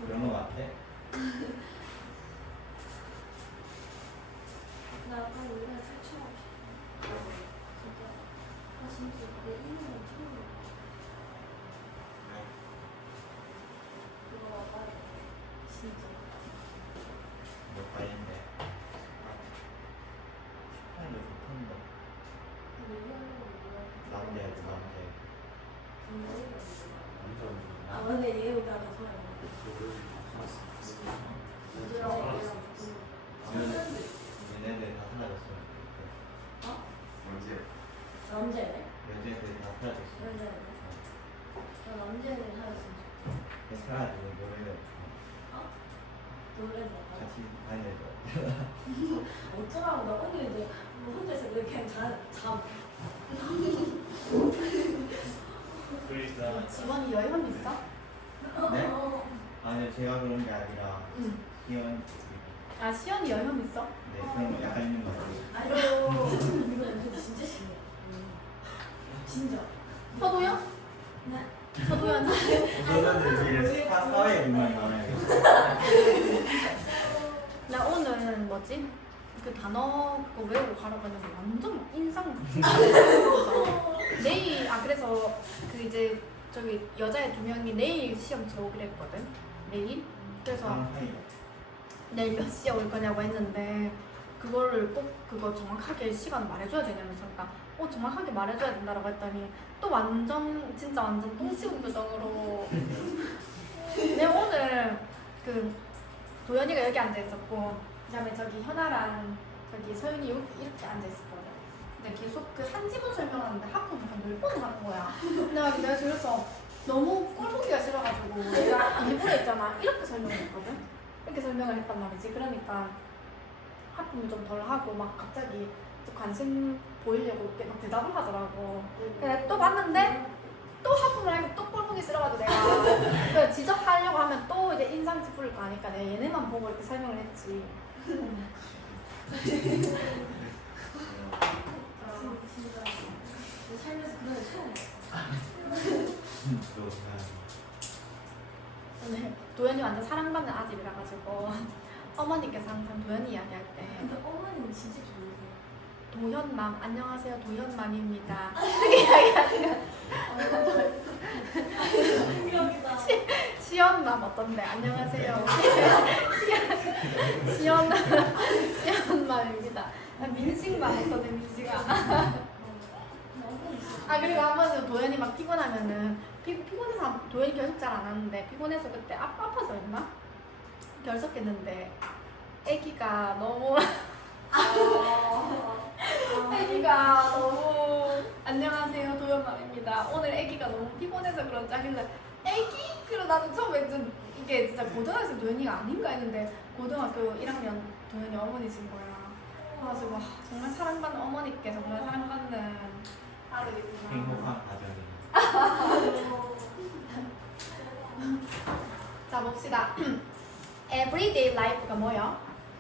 그런 거 같아? 나 아까 우리가 탈출하고 싶어. 진짜. 나 진짜 내 인생을 처음 그거 와봐야 돼. 진짜. 몇 발인데? 18도 좋던데. 남자야, 남자. 아 근데 얘보다 더 좋아요. 얘네들 다 사라졌어. 어? 언제? 남자애들? 여자애들 다 사라졌어. 여자애들? 나 남자애들 사귀었으면 좋겠어. 사라지고 노래를 노래 뭐가? 같이 다녀야 어쩌라고 나 오늘 이제 혼자서 왜 그냥 잠. 그러니까. 지원이 여유감 있어? 네? 아니 제가 그런 게 아니라 응. 희연 아, 시연이 여유감 있어? 네 그런 거 약간 있는 거 같아요. 아유 이거 근데 진짜 심해. 진짜. 서도연? 네. 서도연. 저는 지금 사회에 있는 많아요. 나 오늘 뭐지? 그 단어 그거 외우고 가라고 했는데 완전 인상 내일 그래서 그 이제 저기 여자애 2명이 내일 시험 쳐오기로 했거든. 내일. 그래서 내일 몇 시에 올 거냐고 했는데 그거를 꼭 그거 정확하게 시간 말해줘야 되냐면서 그러니까 정확하게 말해줘야 된다라고 했더니 또 완전 진짜 완전 똥 씹은 표정으로 내가 오늘 그 도연이가 여기 앉아 있었고, 그다음에 저기 현아랑 저기 서윤이 이렇게 앉아 있었거든. 근데 계속 그 한 지문 설명하는데 학부모 한 10번 하는 거야. 내가 그래서 너무 꼴보기가 싫어가지고 내가 일부러 했잖아. 이렇게 설명했거든. 이렇게 설명을 했단 말이지. 그러니까 학부모 좀 덜 하고 막 갑자기 관심 보이려고 이렇게 막 대답을 하더라고. 근데 또 봤는데 또 학부모를 하니까 또 꼴보기 싫어가지고 내가 그 지적하려고 하면 또 이제 인상 찌푸릴 거 아니까 내가 얘네만 보고 이렇게 설명을 했지. 진짜 내 살면서 그런 거 처음 근데 도연이 완전 사랑받는 아들이라 가지고 어머니께서 항상 도연이 이야기할 때 근데 어머니는 진짜 좋으세요. 도현맘 안녕하세요 도현맘입니다 이렇게 이야기하시면 충격이다. 시연맘 어떤데 안녕하세요 시연맘입니다 민식맘 어떤데 민식아 아 그리고 한 번은 도연이 막 피곤하면은 피곤해서 도연이 결석 잘 안 하는데 피곤해서 그때 아파서였나? 결석했는데 애기가 너무 애기가 너무 안녕하세요 도연맘입니다 오늘 애기가 너무 피곤해서 그런지 하길래 애기? 그리고 나도 처음에 좀 이게 진짜 고등학생 도연이가 아닌가 했는데 고등학교 1학년 도연이 어머니신 거야 그래가지고 와, 정말 사랑받는 어머니께 정말 사랑받는 아들이구나 행복한 가정이. 자 봅시다 everyday life가 뭐야?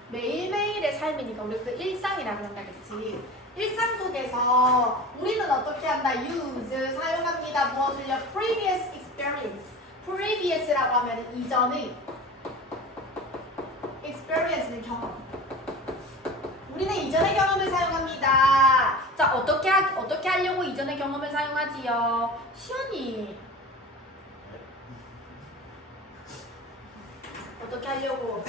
매일매일의 삶이니까 우리 그 일상이라 그런다 그랬지 일상 속에서 우리는 어떻게 한다? use 사용합니다 무엇을요? previous experience previous라고 하면 이전의 experience는 경험 우리는 이전의 경험을 사용합니다 자 어떻게 하려고 이전의 경험을 사용하지요? 시연이 어떻게 하려고?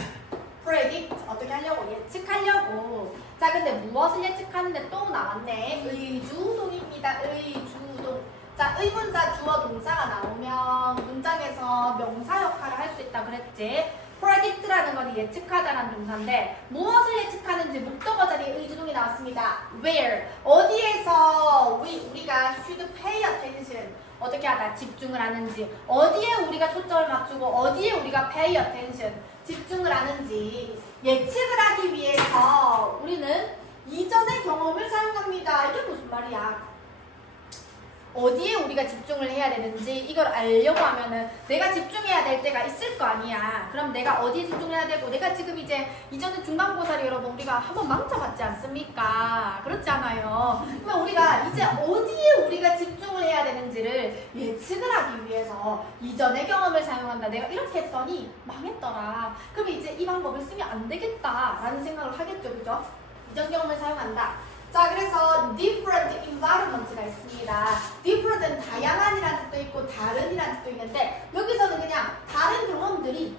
predict 어떻게 하려고? 예측하려고. 자, 근데 무엇을 예측하는데 또 나왔네. 의주동입니다. 의주동. 자, 의문사 주어 동사가 나오면 문장에서 명사 역할을 할 수 있다 그랬지. predict라는 건 예측하다라는 동사인데 무엇을 예측하는지 목적어 자리에 의주동이 나왔습니다. where 어디에서 우리가 should pay attention 어떻게 하다 집중을 하는지 어디에 우리가 초점을 맞추고 어디에 우리가 pay attention 집중을 하는지 예측을 하기 위해서 우리는 이전의 경험을 사용합니다. 이게 무슨 말이야? 어디에 우리가 집중을 해야 되는지 이걸 알려고 하면은 내가 집중해야 될 때가 있을 거 아니야. 그럼 내가 어디에 집중해야 되고 내가 지금 이제 이전에 중간고사를 여러분 우리가 한번 망쳐봤지 않습니까? 그렇지 않아요. 그러면 우리가 이제 어디에 우리가 집중을 해야 되는지를 예측을 하기 위해서 이전의 경험을 사용한다. 내가 이렇게 했더니 망했더라. 그럼 이제 이 방법을 쓰면 안 되겠다라는 생각을 하겠죠. 그죠? 이전 경험을 사용한다. 자, 그래서 different environments가 있습니다. different은 다양한이라는 뜻도 있고 다른이라는 뜻도 있는데 여기서는 그냥 다른 경험들이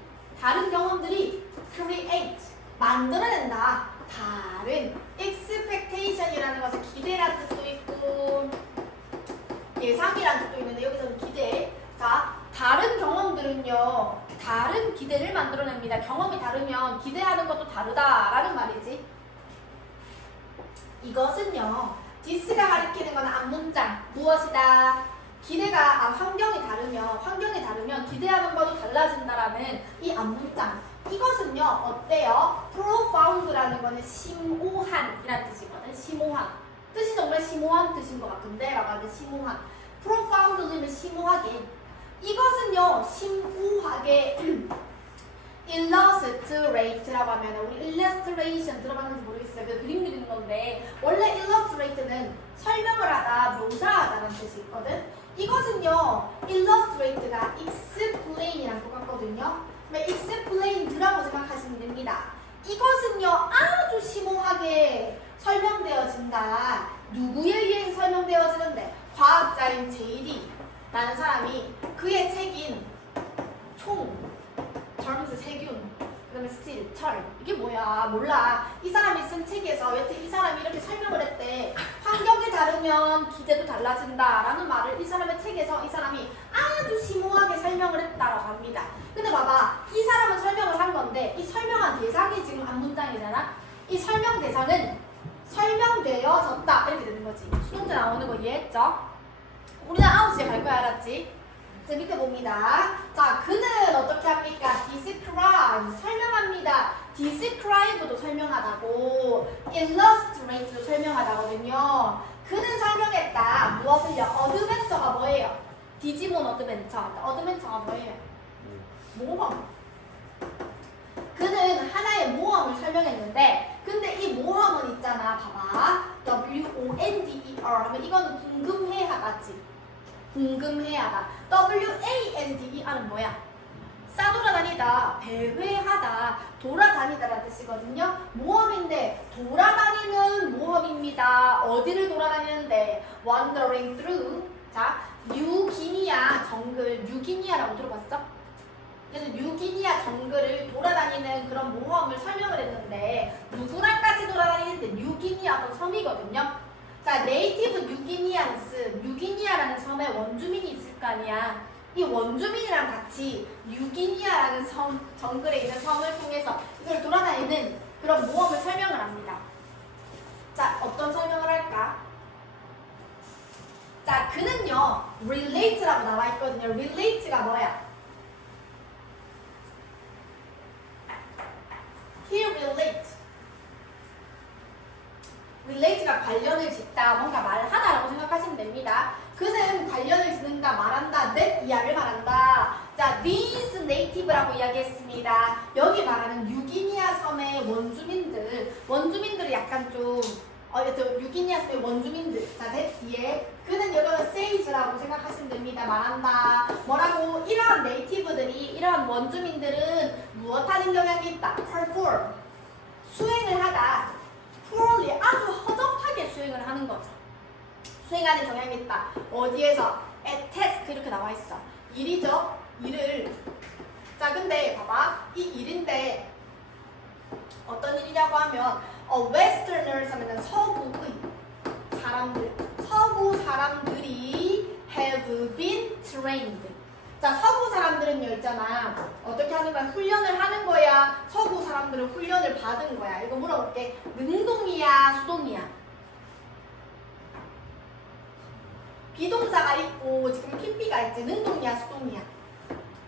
create 만들어낸다. 다른 expectation이라는 것은 기대라는 뜻도 있고 예상이라는 뜻도 있는데 여기서는 기대. 자, 다른 경험들은요 다른 기대를 만들어냅니다. 경험이 다르면 기대하는 것도 다르다라는 말이지. 이것은요 this가 가리키는 건 앞문장 무엇이다 기대가 환경이 다르면 기대하는 것도 달라진다라는 이 앞문장 이것은요 어때요 profound라는 거는 심오한이라는 뜻이거든 심오한 뜻이 정말 심오한 뜻인 것 같은데 라고 하는 심오한 profoundly는 심오하게 이것은요 심오하게 illustrate라고 하면 우리 illustration 들어봤는지 모르겠어요. 그 그림 그리는 건데 원래 illustrate는 설명을 하다, 묘사하다라는 뜻이 있거든. 이것은요 illustrate가 explain이랑 똑같거든요. explained라고 생각하시면 됩니다. 이것은요 아주 심오하게 설명되어진다. 누구에 의해 설명되어지는데 과학자인 JD라는 사람이 그의 책인 terms 세균, 그다음에 스틸, 철 이게 뭐야 몰라 이 사람이 쓴 책에서 여태 이 사람이 이렇게 설명을 했대 환경이 다르면 기대도 달라진다라는 말을 이 사람의 책에서 이 사람이 아주 심오하게 설명을 했다라고 합니다. 근데 봐봐 이 사람은 설명을 한 건데 이 설명 이해했죠? 우리는 9시에 갈 거야, 알았지? 자, 밑에 봅니다. 자, 그는 어떻게 합니까? describe, 설명합니다. describe도 설명하다고, illustrate도 설명하다거든요. 그는 설명했다. 무엇을요? 어드벤처가 뭐예요? 디지몬 어드벤처. 어드벤처가 뭐예요? 모험. 그는 하나의 모험을 설명했는데, 근데 이 모험은 있잖아. 봐봐. WONDER 하면 이거는 궁금해하다지. 궁금해하다. WANDER은 뭐야? 싸돌아다니다, 배회하다, 돌아다니다라는 뜻이거든요. 모험인데 돌아다니는 모험입니다. 어디를 돌아다니는데? Wandering through. 자, 뉴기니아 정글. 뉴기니아라고 들어봤어? 그래서 뉴기니아 정글을 돌아다니는 그런 모험을 설명을 했는데 누구랑까지 돌아다니는데 뉴기니아 어떤 섬이거든요. 자, 네이티브 뉴기니안스, 뉴기니아라는 섬에 원주민이 있을 거 아니야. 이 원주민이랑 같이 뉴기니아라는 섬, 정글에 있는 섬을 통해서 이걸 돌아다니는 그런 모험을 설명을 합니다. 자, 어떤 설명을 할까? 자, 그는요, relate라고 나와 있거든요. relate가 뭐야? He relates. relate가 관련을 짓다, 뭔가 말하다라고 생각하시면 됩니다. 그는 관련을 짓는다, 말한다, that 이야기를 말한다. 자, these native라고 이야기했습니다. 여기 말하는 뉴기니아 섬의 원주민들을 약간 좀 뉴기니아 섬의 원주민들. 자, that 뒤에 그는 여기는 says라고 생각하시면 됩니다. 말한다. 뭐라고? 이러한 네이티브들이, 이러한 원주민들은 무엇하는 경향이 있다? perform. 수행을 하다. poorly, 아주 허접하게 수행을 하는 거죠. 수행하는 경향이 있다. 어디에서? at task 이렇게 나와 있어. 일이죠. 일을. 자, 근데 봐봐. 이 일인데 어떤 일이냐고 하면 westerners 하면은 서구의 사람들. 서구 사람들이 have been trained. 자, 서구 사람들은요 있잖아. 어떻게 하는 거야? 훈련을 하는 거야? 서구 사람들은 훈련을 받은 거야? 이거 물어볼게. 능동이야? 수동이야? 비동사가 있고 지금 PP가 있지. 능동이야? 수동이야?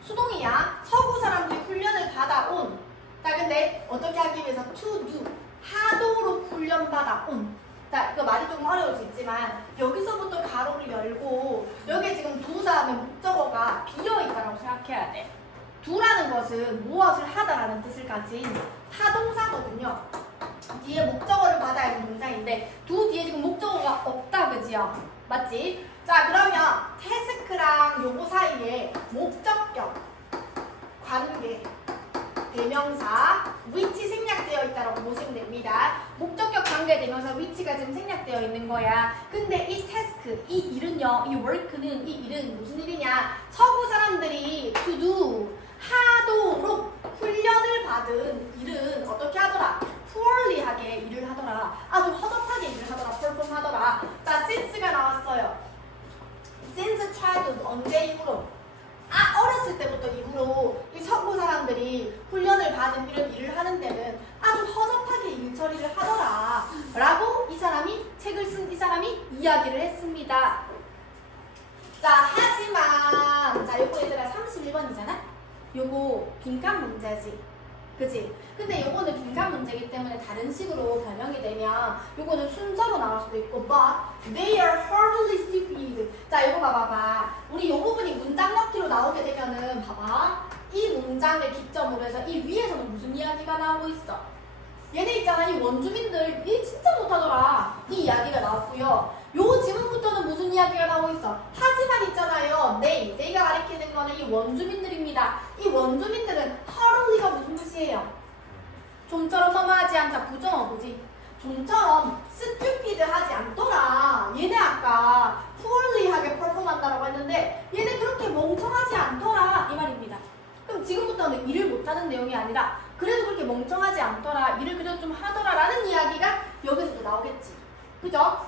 수동이야. 서구 사람들이 훈련을 받아온. 자, 근데 어떻게 하기 위해서 to do. 하도록 훈련받아온. 자, 이거 말이 좀 어려울 수 있지만 여기서부터 가로를 열고 여기에 지금 두 다음에 목적어가 비어있다고 생각해야 돼. 두라는 것은 무엇을 하다라는 뜻을 가진 타동사거든요. 뒤에 목적어를 받아야 하는 동사인데 두 뒤에 지금 목적어가 없다, 그지요? 맞지? 자, 그러면 태스크랑 요거 사이에 목적격, 관계, 대명사, 위치 생략되어 있다고 보시면 됩니다. 목적격, 관계, 대명사, 위치가 지금 생략되어 있는 거야. 근데 이 태스크, 이 일은요, 이 work는, 이 일은 무슨 일이냐? 서구 사람들이 to do, 하도록 훈련을 받은 일은 어떻게 하더라? poorly하게 일을 하더라. 아주 허접하게 일을 하더라. perform 하더라. 자, since가 나왔어요. since childhood, 언제 이후로? 어렸을 때부터 이후로 이 서구 사람들이 훈련을 받은 이런 일을 하는 데는 아주 허접하게 일 처리를 하더라 라고 이 사람이, 책을 쓴 이 사람이 이야기를 했습니다. 자, 하지만 자, 요거 얘들아 31번이잖아? 요거 빈칸 문제지. 그치? 근데 요거는 빈칸 문제이기 때문에 다른 식으로 변형이 되면 요거는 순서로 나올 수도 있고 but they are hardly stupid. 자, 요거 봐봐. 우리 요 부분이 문장 넣기로 나오게 되면은 봐봐. 이 문장을 기점으로 해서 이 위에서는 무슨 이야기가 나오고 있어? 얘네 있잖아. 이 원주민들 일 진짜 못하더라. 이 이야기가 나왔고요. 요 지문부터는 무슨 이야기가 나오고 있어? 하지만 있잖아요. they가 가리키는 거는 이 원주민들입니다. 이 원주민들은 hardly가 무슨 뜻이에요? 좀처럼 넘어가지 않자. 부정어 보지. 좀처럼 stupid 하지 않더라. 얘네 아까 poorly하게 perform한다라고 했는데 얘네 그렇게 멍청하지 않더라 이 말입니다. 그럼 지금부터는 일을 못하는 내용이 아니라 그래도 그렇게 멍청하지 않더라, 일을 그래도 좀 하더라 라는 이야기가 여기서도 나오겠지. 그죠?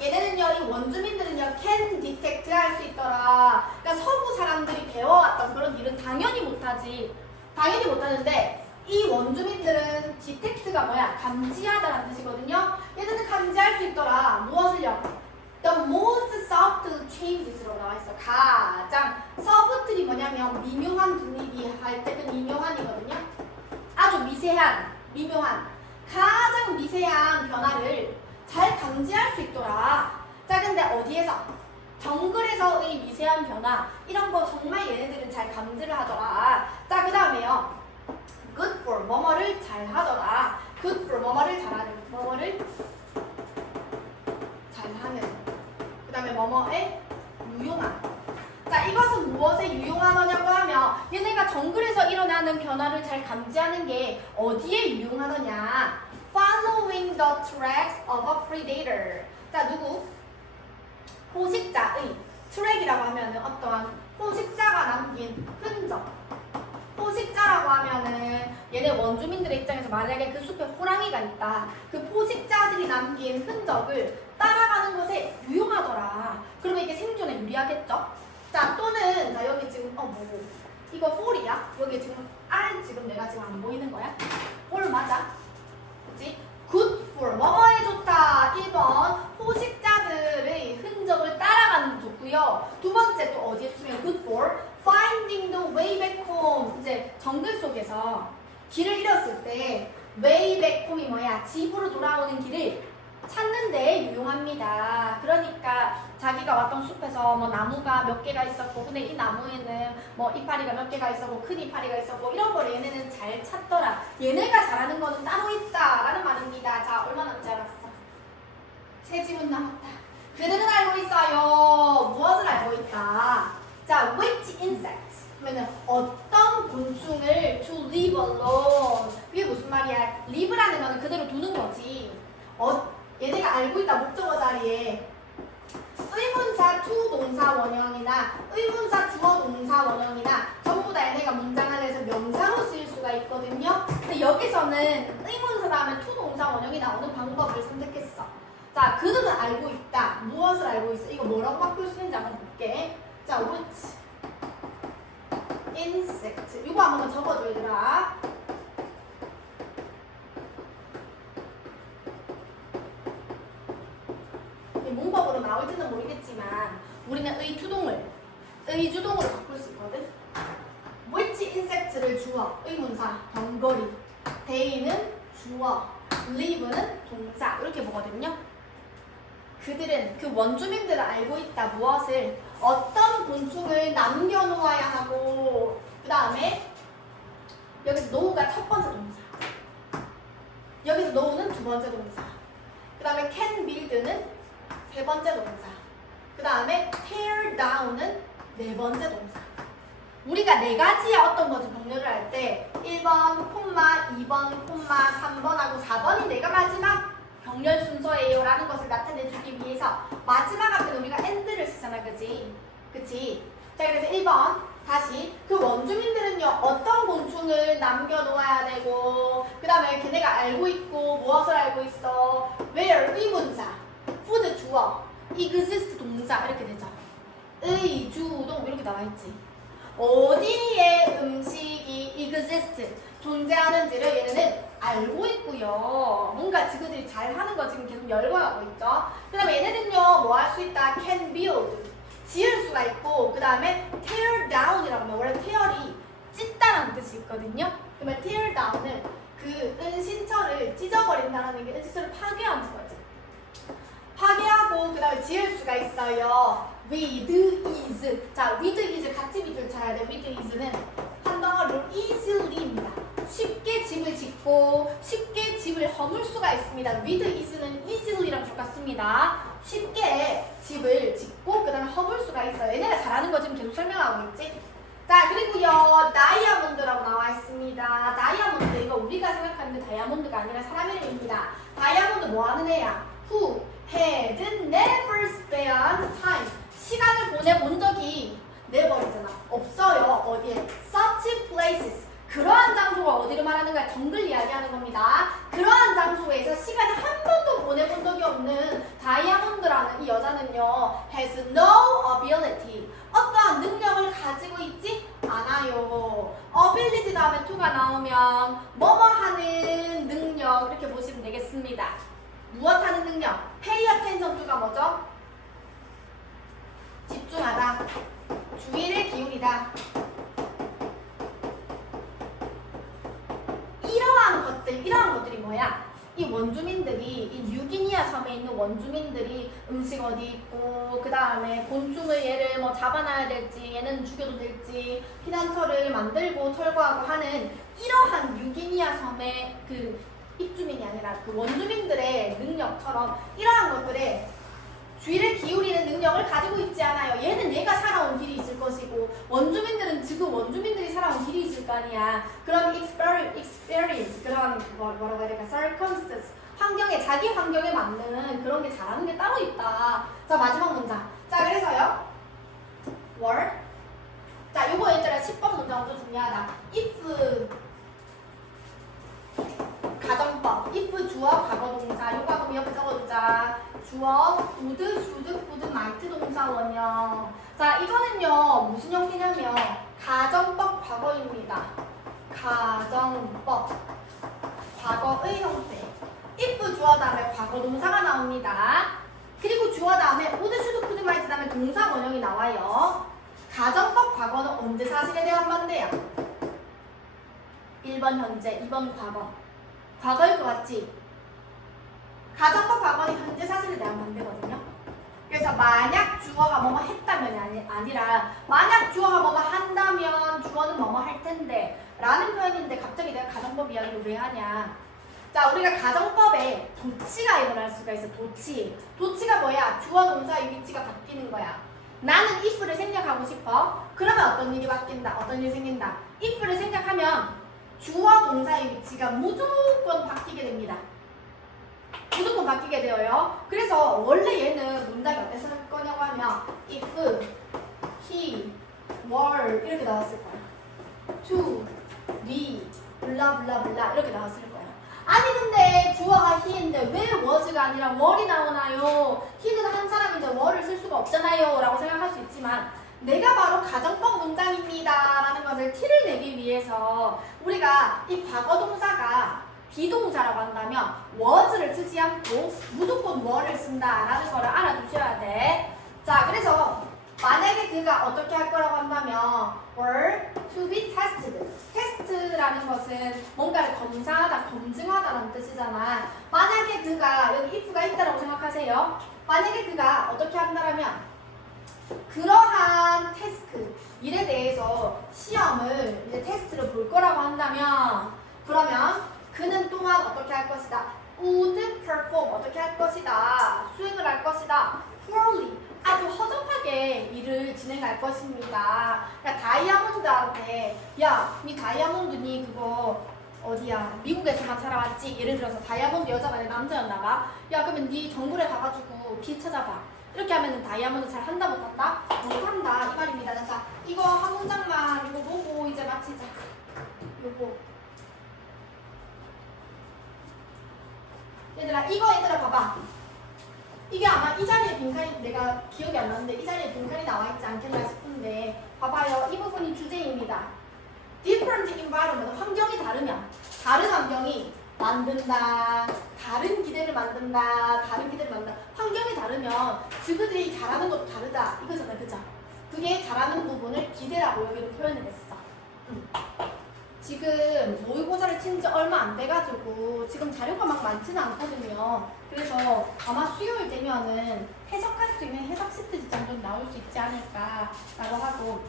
얘네는요, 이 원주민들은요 can detect 할 수 있더라. 그러니까 서구 사람들이 배워왔던 그런 일은 당연히 못하지. 당연히 못하는데 이 원주민들은 detect가 뭐야? 감지하다라는 뜻이거든요. 얘네는 감지할 수 있더라. 무엇을요? The most subtle changes라고 나와 있어. 가장 subtle이 뭐냐면 미묘한 분위기 할 때 그 미묘한이거든요. 아주 미세한, 미묘한, 가장 미세한 변화를 잘 감지할 수 있더라. 자, 근데 어디에서? 정글에서의 미세한 변화 이런 거 정말 얘네들은 잘 감지를 하더라. 자, 그 다음에요. Good for 뭐뭐를 잘 하더라. Good for 뭐뭐를 잘하는, 뭐뭐를 잘하는. 그 다음에 뭐뭐에 유용한. 자, 이것은 무엇에 유용하더냐고 하면 얘네가 정글에서 일어나는 변화를 잘 감지하는 게 어디에 유용하더냐? Following the tracks of a predator. 자, 누구? 포식자의 트랙이라고 하면은 어떠한 포식자가 남긴 흔적. 포식자라고 하면은 얘네 원주민들의 입장에서 만약에 그 숲에 호랑이가 있다. 그 포식자들이 남긴 흔적을 따라가는 것에 유용하더라. 그러면 이게 생존에 유리하겠죠? 자, 또는 자 여기 지금 이거 4이야? 여기 지금 R 지금 내가 지금 안 보이는 거야? 4 맞아? 그치? Good for 뭐뭐에 좋다. 1번 포식자들의 흔적을 따라가는 게 좋고요. 두 번째 또 어디에 쓰면 good for finding the way back home. 이제 정글 속에서 길을 잃었을 때 way back home이 뭐야? 집으로 돌아오는 길을 찾는 데 유용합니다. 그러니까 자기가 왔던 숲에서 뭐 나무가 몇 개가 있었고 근데 이 나무에는 뭐 이파리가 몇 개가 있었고 큰 이파리가 있었고 이런 걸 얘네는 잘 찾더라. 얘네가 잘하는 거는 따로 있다 라는 말입니다. 자, 얼마 남지 않았어? 3지문 남았다. 그들은 알고 있어요. 무엇을 알고 있다? 자, which insects 그러면은 어떤 곤충을 to leave alone. 그게 무슨 말이야? leave라는 거는 그대로 두는 거지. 얘네가 알고 있다. 목적어 자리에 의문사 to 동사 원형이나 의문사 주어 동사 원형이나 전부 다 얘네가 문장 안에서 명사로 쓰일 수가 있거든요. 근데 여기서는 의문사 다음에 to 동사 원형이 나오는 방법을 선택했어. 자, 그들은 알고 있다. 무엇을 알고 있어? 이거 뭐라고 바꿀 수 있는지 한번 볼게. 자, which insect 이거 한 번만 적어줘 얘들아. 문법으로 나올지는 모르겠지만 우리는 의주동으로 바꿀 수 있거든. which insect를 주어, 의문사, 덩거리, they는 주어, live는 동사 이렇게 보거든요. 그들은 그 원주민들은 알고 있다. 무엇을? 어떤 곤충을 남겨놓아야 하고 그 다음에 여기서 know가 첫 번째 동사, 여기서 know는 두 번째 동사, 그 다음에 can build는 세 번째 동사, 그 다음에 tear down은 네 번째 동사. 우리가 네 가지의 어떤 것을 병렬을 할 때 1번, 콤마, 2번, 콤마, 3번하고 4번이 내가 마지막 병렬 순서예요 라는 것을 나타내주기 위해서 마지막 앞에는 우리가 and를 쓰잖아. 그치? 자, 그래서 1번 다시 그 원주민들은요 어떤 곤충을 남겨놓아야 되고 그 다음에 걔네가 알고 있고 무엇을 알고 있어. where 의문사, food 주어, exist 동사 이렇게 되죠. 의주동 이렇게 나와있지. 어디에 음식이 exist 존재하는지를 얘네는 알고 있고요. 뭔가 지그들이 잘하는 거 지금 계속 열거하고 있죠. 그 다음에 얘네는요 뭐 할 수 있다. can build 지을 수가 있고 그 다음에 tear down이라고 하면 원래 tear이 찢다라는 뜻이 있거든요. 그러면 tear down은 그 은신처를 찢어버린다는 게 은신처를 파괴하는 거지. 파괴하고 그 다음에 지을 수가 있어요. with is. 자, with is 같이 밑줄 쳐야 돼. with is는 한 덩어리로 easily입니다. 쉽게 집을 짓고 쉽게 집을 허물 수가 있습니다. with is는 easily랑 똑같습니다. 쉽게 집을 짓고 그 다음에 허물 수가 있어요. 얘네가 잘하는 거 지금 계속 설명하고 있지. 자, 그리고요 다이아몬드라고 나와 있습니다. 다이아몬드 이거 우리가 생각하는 다이아몬드가 아니라 사람 이름입니다. 다이아몬드 뭐 하는 애야? who had never spent time 시간을 보내본 적이 never이잖아. 없어요. 어디에? such places 그러한 장소가 어디를 말하는 거야? 정글 이야기하는 겁니다. 그러한 장소에서 시간을 한 번도 보내본 적이 없는 다이아몬드라는 이 여자는요 has no ability 어떠한 능력을 가지고 있지 않아요. ability 다음에 to가 나오면 뭐뭐 하는 능력 이렇게 보시면 되겠습니다. 무엇 하는 능력? pay attention to가 뭐죠? 집중하다, 주의를 기울이다. 이러한 것들이 뭐야? 이 원주민들이, 이 뉴기니아 섬에 있는 원주민들이 음식 어디 있고, 그 다음에 곤충을 얘를 뭐 잡아놔야 될지, 얘는 죽여도 될지, 피난처를 만들고 철거하고 하는 이러한 뉴기니아 섬의 그 입주민이 아니라 그 원주민들의 능력처럼 이러한 것들에 주의를 기울이는 능력을 가지고 있지 않아요. 얘는 얘가 살아온 길이 있을 것이고, 원주민들은 지금 원주민들이 살아온 길이 있을 거 아니야. 그런 experience, 그런 뭐라고 해야 될까, circumstance, 자기 환경에 맞는 그런 게 잘하는 게 따로 있다. 자, 마지막 문장. 자, 그래서요. word. 자, 요거 얘들아 10번 문장 좀 중요하다. if 가정법, if 주어 과거 동사, 요거 하고 옆에 적어두자. 주어 would, should, could, might 동사 원형. 자, 이거는요 무슨 형태냐면 가정법 과거입니다. 가정법 과거의 형태. if 주어 다음에 과거 동사가 나옵니다. 그리고 주어 다음에 would, should, could, might 다음에 동사 원형이 나와요. 가정법 과거는 언제 사실에 대한 반대야? 1번 현재, 2번 과거. 과거일 것 같지? 가정법 과거는 현재 사실에 대한 반대거든요. 그래서 만약 주어가 뭐뭐 했다면이 아니라 만약 주어가 뭐뭐 한다면 주어는 뭐뭐 할 텐데 라는 표현인데 갑자기 내가 가정법 이야기를 왜 하냐. 자, 우리가 가정법에 도치가 일어날 수가 있어. 도치가 뭐야? 주어 동사의 위치가 바뀌는 거야. 나는 if를 생략하고 싶어. 그러면 어떤 일이 바뀐다? 어떤 일이 생긴다? if를 생략하면 주어 동사의 위치가 무조건 바뀌게 됩니다. 무조건 바뀌게 되어요. 그래서 원래 얘는 문장이 어떻게 쓸 거냐고 하면 if, he, were 이렇게 나왔을 거야. to, be, 블라블라블라 이렇게 나왔을 거야. 아니 근데 주어가 he인데 왜 was가 아니라 were이 나오나요? he는 한 사람인데 were를 쓸 수가 없잖아요 라고 생각할 수 있지만 내가 바로 가정법 문장입니다 라는 것을 티를 내기 위해서 우리가 이 과거 동사가 비동사라고 한다면 was를 쓰지 않고 무조건 were를 쓴다라는 거를 알아두셔야 돼. 자, 그래서 만약에 그가 어떻게 할 거라고 한다면 were to be tested. 테스트라는 것은 뭔가를 검사하다, 검증하다라는 뜻이잖아. 만약에 그가, 여기 if가 있다라고 생각하세요. 만약에 그가 어떻게 한다라면 그러한 태스크, 일에 대해서 시험을, 이제 테스트를 볼 거라고 한다면 그러면 그는 또한 어떻게 할 것이다. would perform, 어떻게 할 것이다. 수행을 할 것이다. poorly, 아주 허접하게 일을 진행할 것입니다. 그러니까 다이아몬드한테 야, 니 다이아몬드 니 그거 어디야? 미국에서만 살아왔지? 예를 들어서 다이아몬드 여자가 내 남자였나 봐. 야, 그러면 니 정글에 가가지고 길 찾아봐. 이렇게 하면은 다이아몬드 잘 한다 못한다? 못한다 이 말입니다. 자, 이거 한 문장만 이거 보고 이제 마치자. 요거 얘들아 봐봐. 이게 아마 이 자리에 빈칸이 내가 기억이 안 나는데 이 자리에 빈칸이 나와 있지 않겠나 싶은데 봐봐요. 이 부분이 주제입니다. Different environment, 환경이 다르면 다른 환경이 만든다, 다른 기대를 만든다, 환경이 다르면 그들이 잘하는 것도 다르다 이거잖아, 그죠? 그게 잘하는 부분을 기대라고 여기로 표현을 했어. 지금 모의고사를 친 지 얼마 안 돼가지고 지금 자료가 막 많지는 않거든요. 그래서 아마 수요일 되면은 해석할 수 있는 해석 시트 정도 나올 수 있지 않을까라고 하고,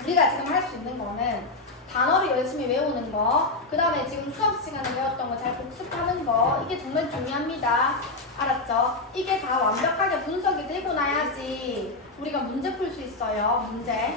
우리가 지금 할 수 있는 거는 단어를 열심히 외우는 거, 그 다음에 지금 수업 시간에 배웠던 거 잘 복습하는 거, 이게 정말 중요합니다. 알았죠? 이게 다 완벽하게 분석이 되고 나야지 우리가 문제 풀 수 있어요. 문제.